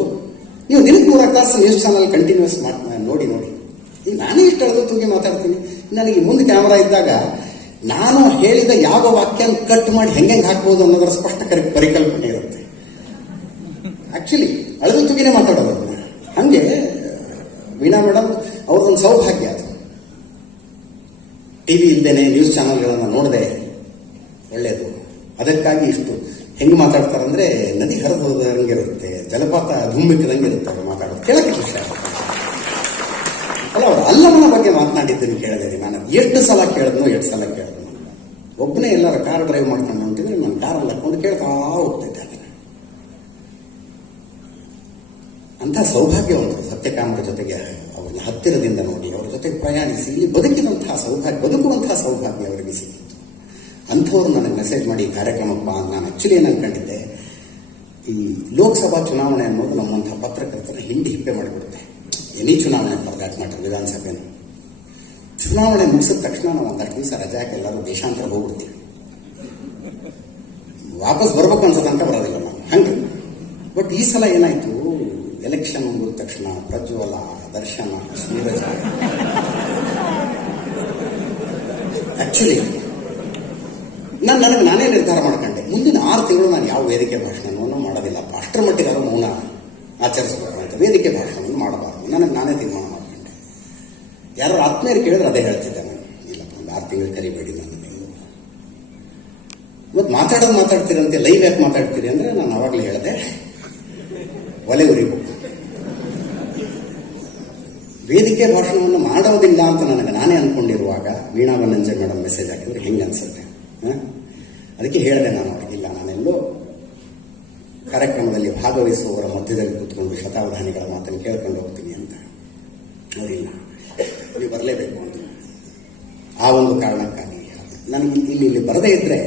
ನೀವು ದಿನಕ್ಕೆ 3-4 ತಾಸು ನ್ಯೂಸ್ ಚಾನಲ್ ಕಂಟಿನ್ಯೂಸ್ ನೋಡಿ ಈಗ ನಾನೇ ಇಷ್ಟು ಅಳದು ತೂಗಿ ಮಾತಾಡ್ತೀನಿ. ನನಗೆ ಮುಂದೆ ಕ್ಯಾಮರಾ ಇದ್ದಾಗ ನಾನು ಹೇಳಿದ ಯಾವ ವಾಕ್ಯ ಕಟ್ ಮಾಡಿ ಹೆಂಗೆ ಹಾಕ್ಬೋದು ಅನ್ನೋದರ ಸ್ಪಷ್ಟ ಪರಿಕಲ್ಪನೆ ಇರುತ್ತೆ. ಆಕ್ಚುಲಿ ಅಳದು ತೂಗಿನೇ ಮಾತಾಡೋದು ಅದನ್ನ. ಹಂಗೆ ವೀಣಾ ಮೇಡಮ್ ಅವ್ರದ್ದೊಂದು ಸೌಭಾಗ್ಯ ಅದು. ಟಿವಿ ಇಲ್ದೇನೆ ನ್ಯೂಸ್ ಚಾನಲ್ಗಳನ್ನು ನೋಡದೆ ಒಳ್ಳೆಯದು. ಅದಕ್ಕಾಗಿ ಇಷ್ಟು ಹೆಂಗೆ ಮಾತಾಡ್ತಾರಂದ್ರೆ, ನದಿ ಹರಿದು ಹೋದಂಗಿರುತ್ತೆ, ಜಲಪಾತ ಧುಮ್ಮಿಕ್ಕದಂಗೆ ಇರುತ್ತೆ ಅವ್ರು ಮಾತಾಡೋದು. ಕೇಳಕ್ಕೆ ಖುಷಿ ಆಗುತ್ತೆ. ಅಲ್ಲ, ಅವ್ರು ಅಲ್ಲಮನ ಬಗ್ಗೆ ಮಾತನಾಡಿದ್ದನ್ನು ಕೇಳಿದೆ ನಾನು. ಎಷ್ಟು ಸಲ ಕೇಳಿದ್ನೋ, 2 ಸಲ ಕೇಳಿದ್ನು. ಒಬ್ಬನೇ ಎಲ್ಲರ ಕಾರ್ ಡ್ರೈವ್ ಮಾಡ್ಕೊಂಡು ಹೊಂಟಿದ್ರೆ ನಾನು ಕಾರಲ್ಲಿ ಹಾಕೊಂಡು ಕೇಳ್ತಾ ಹೋಗ್ತಿದ್ದೆ ಅದನ್ನು. ಅಂಥ ಸೌಭಾಗ್ಯವಂತರು ಸತ್ಯಕಾಮರ ಜೊತೆಗೆ ಅವ್ರನ್ನ ಹತ್ತಿರದಿಂದ ನೋಡಿ, ಅವ್ರ ಜೊತೆಗೆ ಪ್ರಯಾಣಿಸಿ ಇಲ್ಲಿ ಬದುಕಿದಂತಹ ಬದುಕುವಂತಹ ಸೌಭಾಗ್ಯ ಅವರಿಗೆ ಸಿಕ್ಕಿತ್ತು. ಅಂಥವ್ರು ನನಗೆ ಮೆಸೇಜ್ ಮಾಡಿ ಕಾರ್ಯಕ್ರಮಪ್ಪ ಅಂತ ನಾನು ಆ್ಯಕ್ಚುಲಿ ಏನು ಅನ್ಕೊಂಡಿದ್ದೆ, ಈ ಲೋಕಸಭಾ ಚುನಾವಣೆ ಅನ್ನೋದು ನಮ್ಮಂಥ ಪತ್ರಕರ್ತರ ಹಿಪ್ಪೆ ಮಾಡಿಬಿಡುತ್ತೆ. ಎನಿ ಚುನಾವಣೆ ಫಾರ್ ಮಾಡ್ತಾರೆ, ವಿಧಾನಸಭೆನ ಚುನಾವಣೆ ಮುಗಿಸಿದ ತಕ್ಷಣ ನಾವು ಒಂದಷ್ಟು ದಿವಸ ರಜೆ ಹಾಕಿ ಎಲ್ಲರೂ ದೇಶಾಂತರ ಹೋಗ್ಬಿಡ್ತೀವಿ. ವಾಪಸ್ ಬರ್ಬೇಕು ಅನ್ಸೋ ತನಕ ಬರೋದಿಲ್ಲ ನಾವು ಹಂಗೆ. ಬಟ್ ಈ ಸಲ ಏನಾಯ್ತು, ಎಲೆಕ್ಷನ್ ಮುಗಿದ ತಕ್ಷಣ ಪ್ರಜ್ವಲ, ದರ್ಶನ, ಸೂರಜ್, ಆಕ್ಚುಲಿ ನಾನೇ ನಿರ್ಧಾರ ಮಾಡ್ಕೊಂಡೆ, ಮುಂದಿನ 6 ತಿಂಗಳು ನಾನು ಯಾವ ವೇದಿಕೆ ಭಾಷಣವನ್ನು ಮಾಡೋದಿಲ್ಲಪ್ಪ. ಅಷ್ಟರ ಮಟ್ಟಿಗೆ ಅದು ಮೌನ ಆಚರಿಸಬೇಕು ಅಂತ, ವೇದಿಕೆ ಭಾಷಣವನ್ನು ಮಾಡಬಾರ್ದು. ನಾನೇ ತೀರ್ಮಾನ ಮಾಡ್ಕೊಂಡೆ. ಯಾರು ಆತ್ಮೀಯರು ಕೇಳಿದ್ರೆ ಅದೇ ಹೇಳ್ತಿದ್ದೆ ನಾನು, ಇಲ್ಲಪ್ಪ ಒಂದು 6 ತಿಂಗಳು ಕರಿಬೇಡಿ ನನ್ನ ನೀವು. ಮತ್ತು ಮಾತಾಡ್ತೀರಂತೆ, ಲೈವ್ ಯಾಕೆ ಮಾತಾಡ್ತೀರಿ ಅಂದರೆ, ನಾನು ಆವಾಗಲೇ ಹೇಳಿದೆ ಒಲೆ ಉರಿಬೇಕು. ವೇದಿಕೆ ಭಾಷಣವನ್ನು ಮಾಡೋದಿಲ್ಲ ಅಂತ ನಾನೇ ಅಂದ್ಕೊಂಡಿರುವಾಗ ವೀಣಾ ಬನ್ನಂಜೆ ಮೇಡಮ್ ಮೆಸೇಜ್ ಹಾಕಿದ್ರೆ ಹೆಂಗೆ ಅನ್ಸುತ್ತೆ? ಅದಕ್ಕೆ ಹೇಳಿದೆ ನಾನು ಅವ್ರಿಗಿಲ್ಲ, ನಾನೆಲ್ಲೋ ಕಾರ್ಯಕ್ರಮದಲ್ಲಿ ಭಾಗವಹಿಸುವವರ ಮಧ್ಯದಲ್ಲಿ ಕೂತ್ಕೊಂಡು ಶತಾವಧಾನಿಗಳ ಮಾತನ್ನು ಕೇಳ್ಕೊಂಡು ಹೋಗ್ತೀನಿ ಅಂತ. ಅವರಿಲ್ಲ, ನೀವು ಬರಲೇಬೇಕು ಅಂತ. ಆ ಒಂದು ಕಾರಣಕ್ಕಾಗಿ ನನಗೆ ಇಲ್ಲಿ ಬರದೇ ಇದ್ರೆ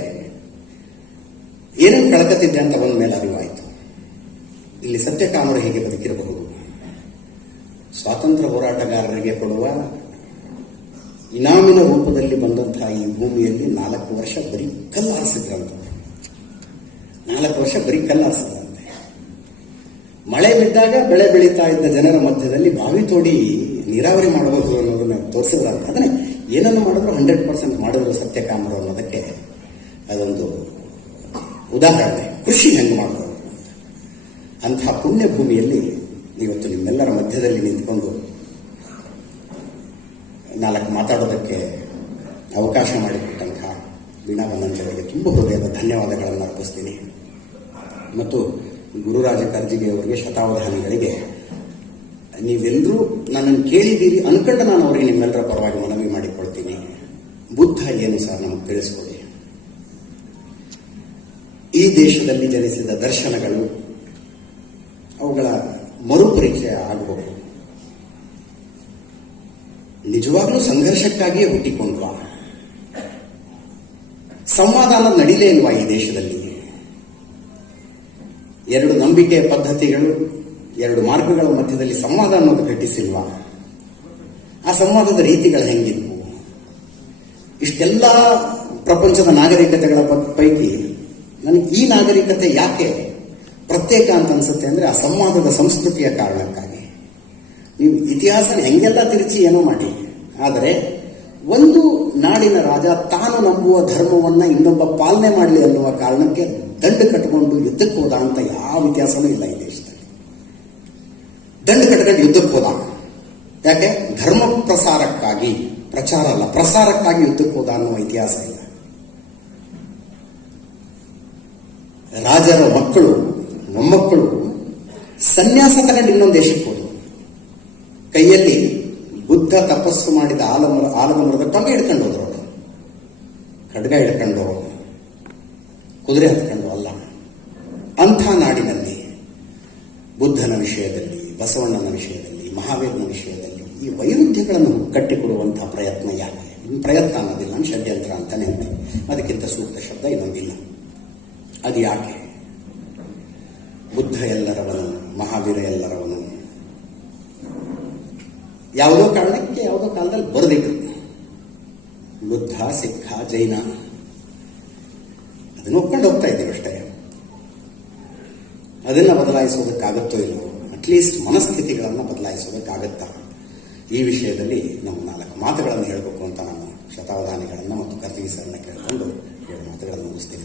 ಏನೇನು ಕಳ್ಕತ್ತಿದ್ದೆ ಅಂತ ಬಂದ ಮೇಲೆ ಅರಿವಾಯಿತು. ಇಲ್ಲಿ ಸತ್ಯಕಾಮರು ಹೇಗೆ ಬದುಕಿರಬಹುದು, ಸ್ವಾತಂತ್ರ್ಯ ಹೋರಾಟಗಾರರಿಗೆ ಕೊಡುವ ಇನಾಮಿನ ರೂಪದಲ್ಲಿ ಬಂದಂತಹ ಈ ಭೂಮಿಯಲ್ಲಿ 4 ವರ್ಷ ಬರೀ ಕಲ್ಲಾರಿಸಿದ್ರಂತೆ. 4 ವರ್ಷ ಬರೀ ಕಲ್ಲಾರಿಸಿದ್ರಂತೆ. ಮಳೆ ಬಿದ್ದಾಗ ಬೆಳೆ ಬೆಳೀತಾ ಇದ್ದ ಜನರ ಮಧ್ಯದಲ್ಲಿ ಬಾವಿ ತೋಡಿ ನೀರಾವರಿ ಮಾಡಬಹುದು ಅನ್ನೋದನ್ನ ತೋರಿಸಿದ್ರಂತೆ. ಅದನ್ನೇ ಏನನ್ನು ಮಾಡಿದ್ರು 100% ಮಾಡಿದ್ರು ಸತ್ಯಕಾಮರು ಅನ್ನೋದಕ್ಕೆ ಅದೊಂದು ಉದಾಹರಣೆ. ಕೃಷಿ ಹೆಂಗೆ ಮಾಡಿದ್ರು ಅಂತಹ ಪುಣ್ಯ ಭೂಮಿಯಲ್ಲಿ ಇವತ್ತು ನಿಮ್ಮೆಲ್ಲರ ಮಧ್ಯದಲ್ಲಿ ನಿಂತ್ಕೊಂಡು 4 ಮಾತಾಡೋದಕ್ಕೆ ಅವಕಾಶ ಮಾಡಿಕೊಟ್ಟಂತಹ ವೀಣಾ ಬನ್ನಂಜೆ ಅವರಿಗೆ ತುಂಬ ಹೃದಯದ ಧನ್ಯವಾದಗಳನ್ನು ಅರ್ಪಿಸ್ತೀನಿ. ಮತ್ತು ಗುರುರಾಜ ಕರ್ಜಿಗೆ ಅವರಿಗೆ, ಶತಾವಧಾನಿಗಳಿಗೆ ನೀವೆಲ್ಲರೂ ನನ್ನನ್ನು ಕೇಳಿದ್ದೀರಿ ಅನ್ಕೊಂಡು ನಾನು ಅವರಿಗೆ ನಿಮ್ಮೆಲ್ಲರ ಪರವಾಗಿ ಮನವಿ ಮಾಡಿಕೊಳ್ತೀನಿ. ಬುದ್ಧ ಏನು ಸರ್ ನಮಗೆ ತಿಳಿಸ್ಕೊಡಿ. ಈ ದೇಶದಲ್ಲಿ ಜನಿಸಿದ ದರ್ಶನಗಳು ಅವುಗಳ ಮರುಪರಿಚಯ ಆಗಬೇಕು. ನಿಜವಾಗ್ಲೂ ಸಂಘರ್ಷಕ್ಕಾಗಿಯೇ ಹುಟ್ಟಿಕೊಂಡ್ವಾ? ಸಂವಾದಾನ ನಡೀಲೇ ಇಲ್ವಾ ಈ ದೇಶದಲ್ಲಿ? ಎರಡು ನಂಬಿಕೆಯ ಪದ್ಧತಿಗಳು, ಎರಡು ಮಾರ್ಗಗಳ ಮಧ್ಯದಲ್ಲಿ ಸಂವಾದ ಅನ್ನೋದು ಘಟಿಸಿಲ್ವಾ? ಆ ಸಂವಾದದ ರೀತಿಗಳು ಹೆಂಗಿದ್ವು? ಇಷ್ಟೆಲ್ಲ ಪ್ರಪಂಚದ ನಾಗರಿಕತೆಗಳ ಪೈಕಿ ನನಗೆ ಈ ನಾಗರಿಕತೆ ಯಾಕೆ ಪ್ರತ್ಯೇಕ ಅಂತ ಅನ್ಸುತ್ತೆ ಅಂದರೆ ಆ ಸಂವಾದದ ಸಂಸ್ಕೃತಿಯ ಕಾರಣಕ್ಕಾಗಿ. ನೀವು ಇತಿಹಾಸನ ಹೆಂಗೆಲ್ಲ ತಿರುಚಿ ಏನೋ ಮಾಡಿ, ಆದರೆ ಒಂದು ನಾಡಿನ ರಾಜ ತಾನು ನಂಬುವ ಧರ್ಮವನ್ನ ಇನ್ನೊಬ್ಬ ಪಾಲನೆ ಮಾಡಲಿ ಅನ್ನುವ ಕಾರಣಕ್ಕೆ ದಂಡು ಕಟ್ಟಿಕೊಂಡು ಯುದ್ಧಕ್ಕೆ ಹೋದ ಅಂತ ಯಾವ ಇತಿಹಾಸನೂ ಇಲ್ಲ ಈ ದೇಶದಲ್ಲಿ. ದಂಡು ಕಟ್ಕೊಂಡು ಯುದ್ಧಕ್ಕೆ ಹೋದ ಯಾಕೆ? ಧರ್ಮ ಪ್ರಸಾರಕ್ಕಾಗಿ, ಪ್ರಚಾರ ಅಲ್ಲ ಪ್ರಸಾರಕ್ಕಾಗಿ ಯುದ್ಧಕ್ಕೆ ಹೋದ ಅನ್ನುವ ಇತಿಹಾಸ ಇಲ್ಲ. ರಾಜರ ಮಕ್ಕಳು ಮೊಮ್ಮಕ್ಕಳು ಸನ್ಯಾಸ ತಗೊಂಡು ಇನ್ನೊಂದು ದೇಶಕ್ಕೆ ಹೋದರು. ಕೈಯಲ್ಲಿ ಬುದ್ಧ ತಪಸ್ಸು ಮಾಡಿದ ಆಲದ ಮರದ ಟೊಂಗೆ ಹಿಡ್ಕೊಂಡು ಹೋದ್ರು. ಅವರು ಖಡ್ಗ ಹಿಡ್ಕೊಂಡು, ಕುದುರೆ ಹತ್ಕೊಂಡು ಅಲ್ಲ. ಅಂಥ ನಾಡಿನಲ್ಲಿ ಬುದ್ಧನ ವಿಷಯದಲ್ಲಿ, ಬಸವಣ್ಣನ ವಿಷಯದಲ್ಲಿ, ಮಹಾವೀರನ ವಿಷಯದಲ್ಲಿ ಈ ವೈರುಧ್ಯಗಳನ್ನು ಕಟ್ಟಿಕೊಡುವಂತಹ ಪ್ರಯತ್ನ ಯಾಕೆ? ಇನ್ನು ಪ್ರಯತ್ನ ಅನ್ನೋದಿಲ್ಲ, ನಾನು ಷಡ್ಯಂತ್ರ ಅಂತಾನೆ ಅಂತೆ. ಅದಕ್ಕಿಂತ ಸೂಕ್ತ ಶಬ್ದ ಇನ್ನೊಂದಿಲ್ಲ. ಅದು ಯಾಕೆ? ಬುದ್ಧ ಎಲ್ಲರವನು, ಮಹಾವೀರ ಎಲ್ಲರವನು ಯಾವುದೋ ಕಾರಣಕ್ಕೆ ಯಾವುದೋ ಕಾಲದಲ್ಲಿ ಬರೆದಿಟ್ರು. ಬುದ್ಧ, ಸಿಖ್, ಜೈನ ಅದನ್ನು ಒಪ್ಕೊಂಡು ಹೋಗ್ತಾ ಇದ್ದೀವಿ ಅಷ್ಟೇ. ಅದನ್ನು ಬದಲಾಯಿಸೋದಕ್ಕಾಗತ್ತೋ ಇಲ್ಲವೋ? ಅಟ್ಲೀಸ್ಟ್ ಮನಸ್ಥಿತಿಗಳನ್ನು ಬದಲಾಯಿಸೋದಕ್ಕಾಗತ್ತಾ? ಈ ವಿಷಯದಲ್ಲಿ ನಮ್ಮ 4 ಮಾತುಗಳನ್ನು ಹೇಳಬೇಕು ಅಂತ ನಾನು ಶತಾವಧಾನಿಗಳನ್ನು ಮತ್ತು ಕರ್ತಿಗಿ ಸರ್ನ ಕೇಳಿಕೊಂಡು 7 ಮಾತುಗಳನ್ನು ಮುಗಿಸ್ತೀನಿ.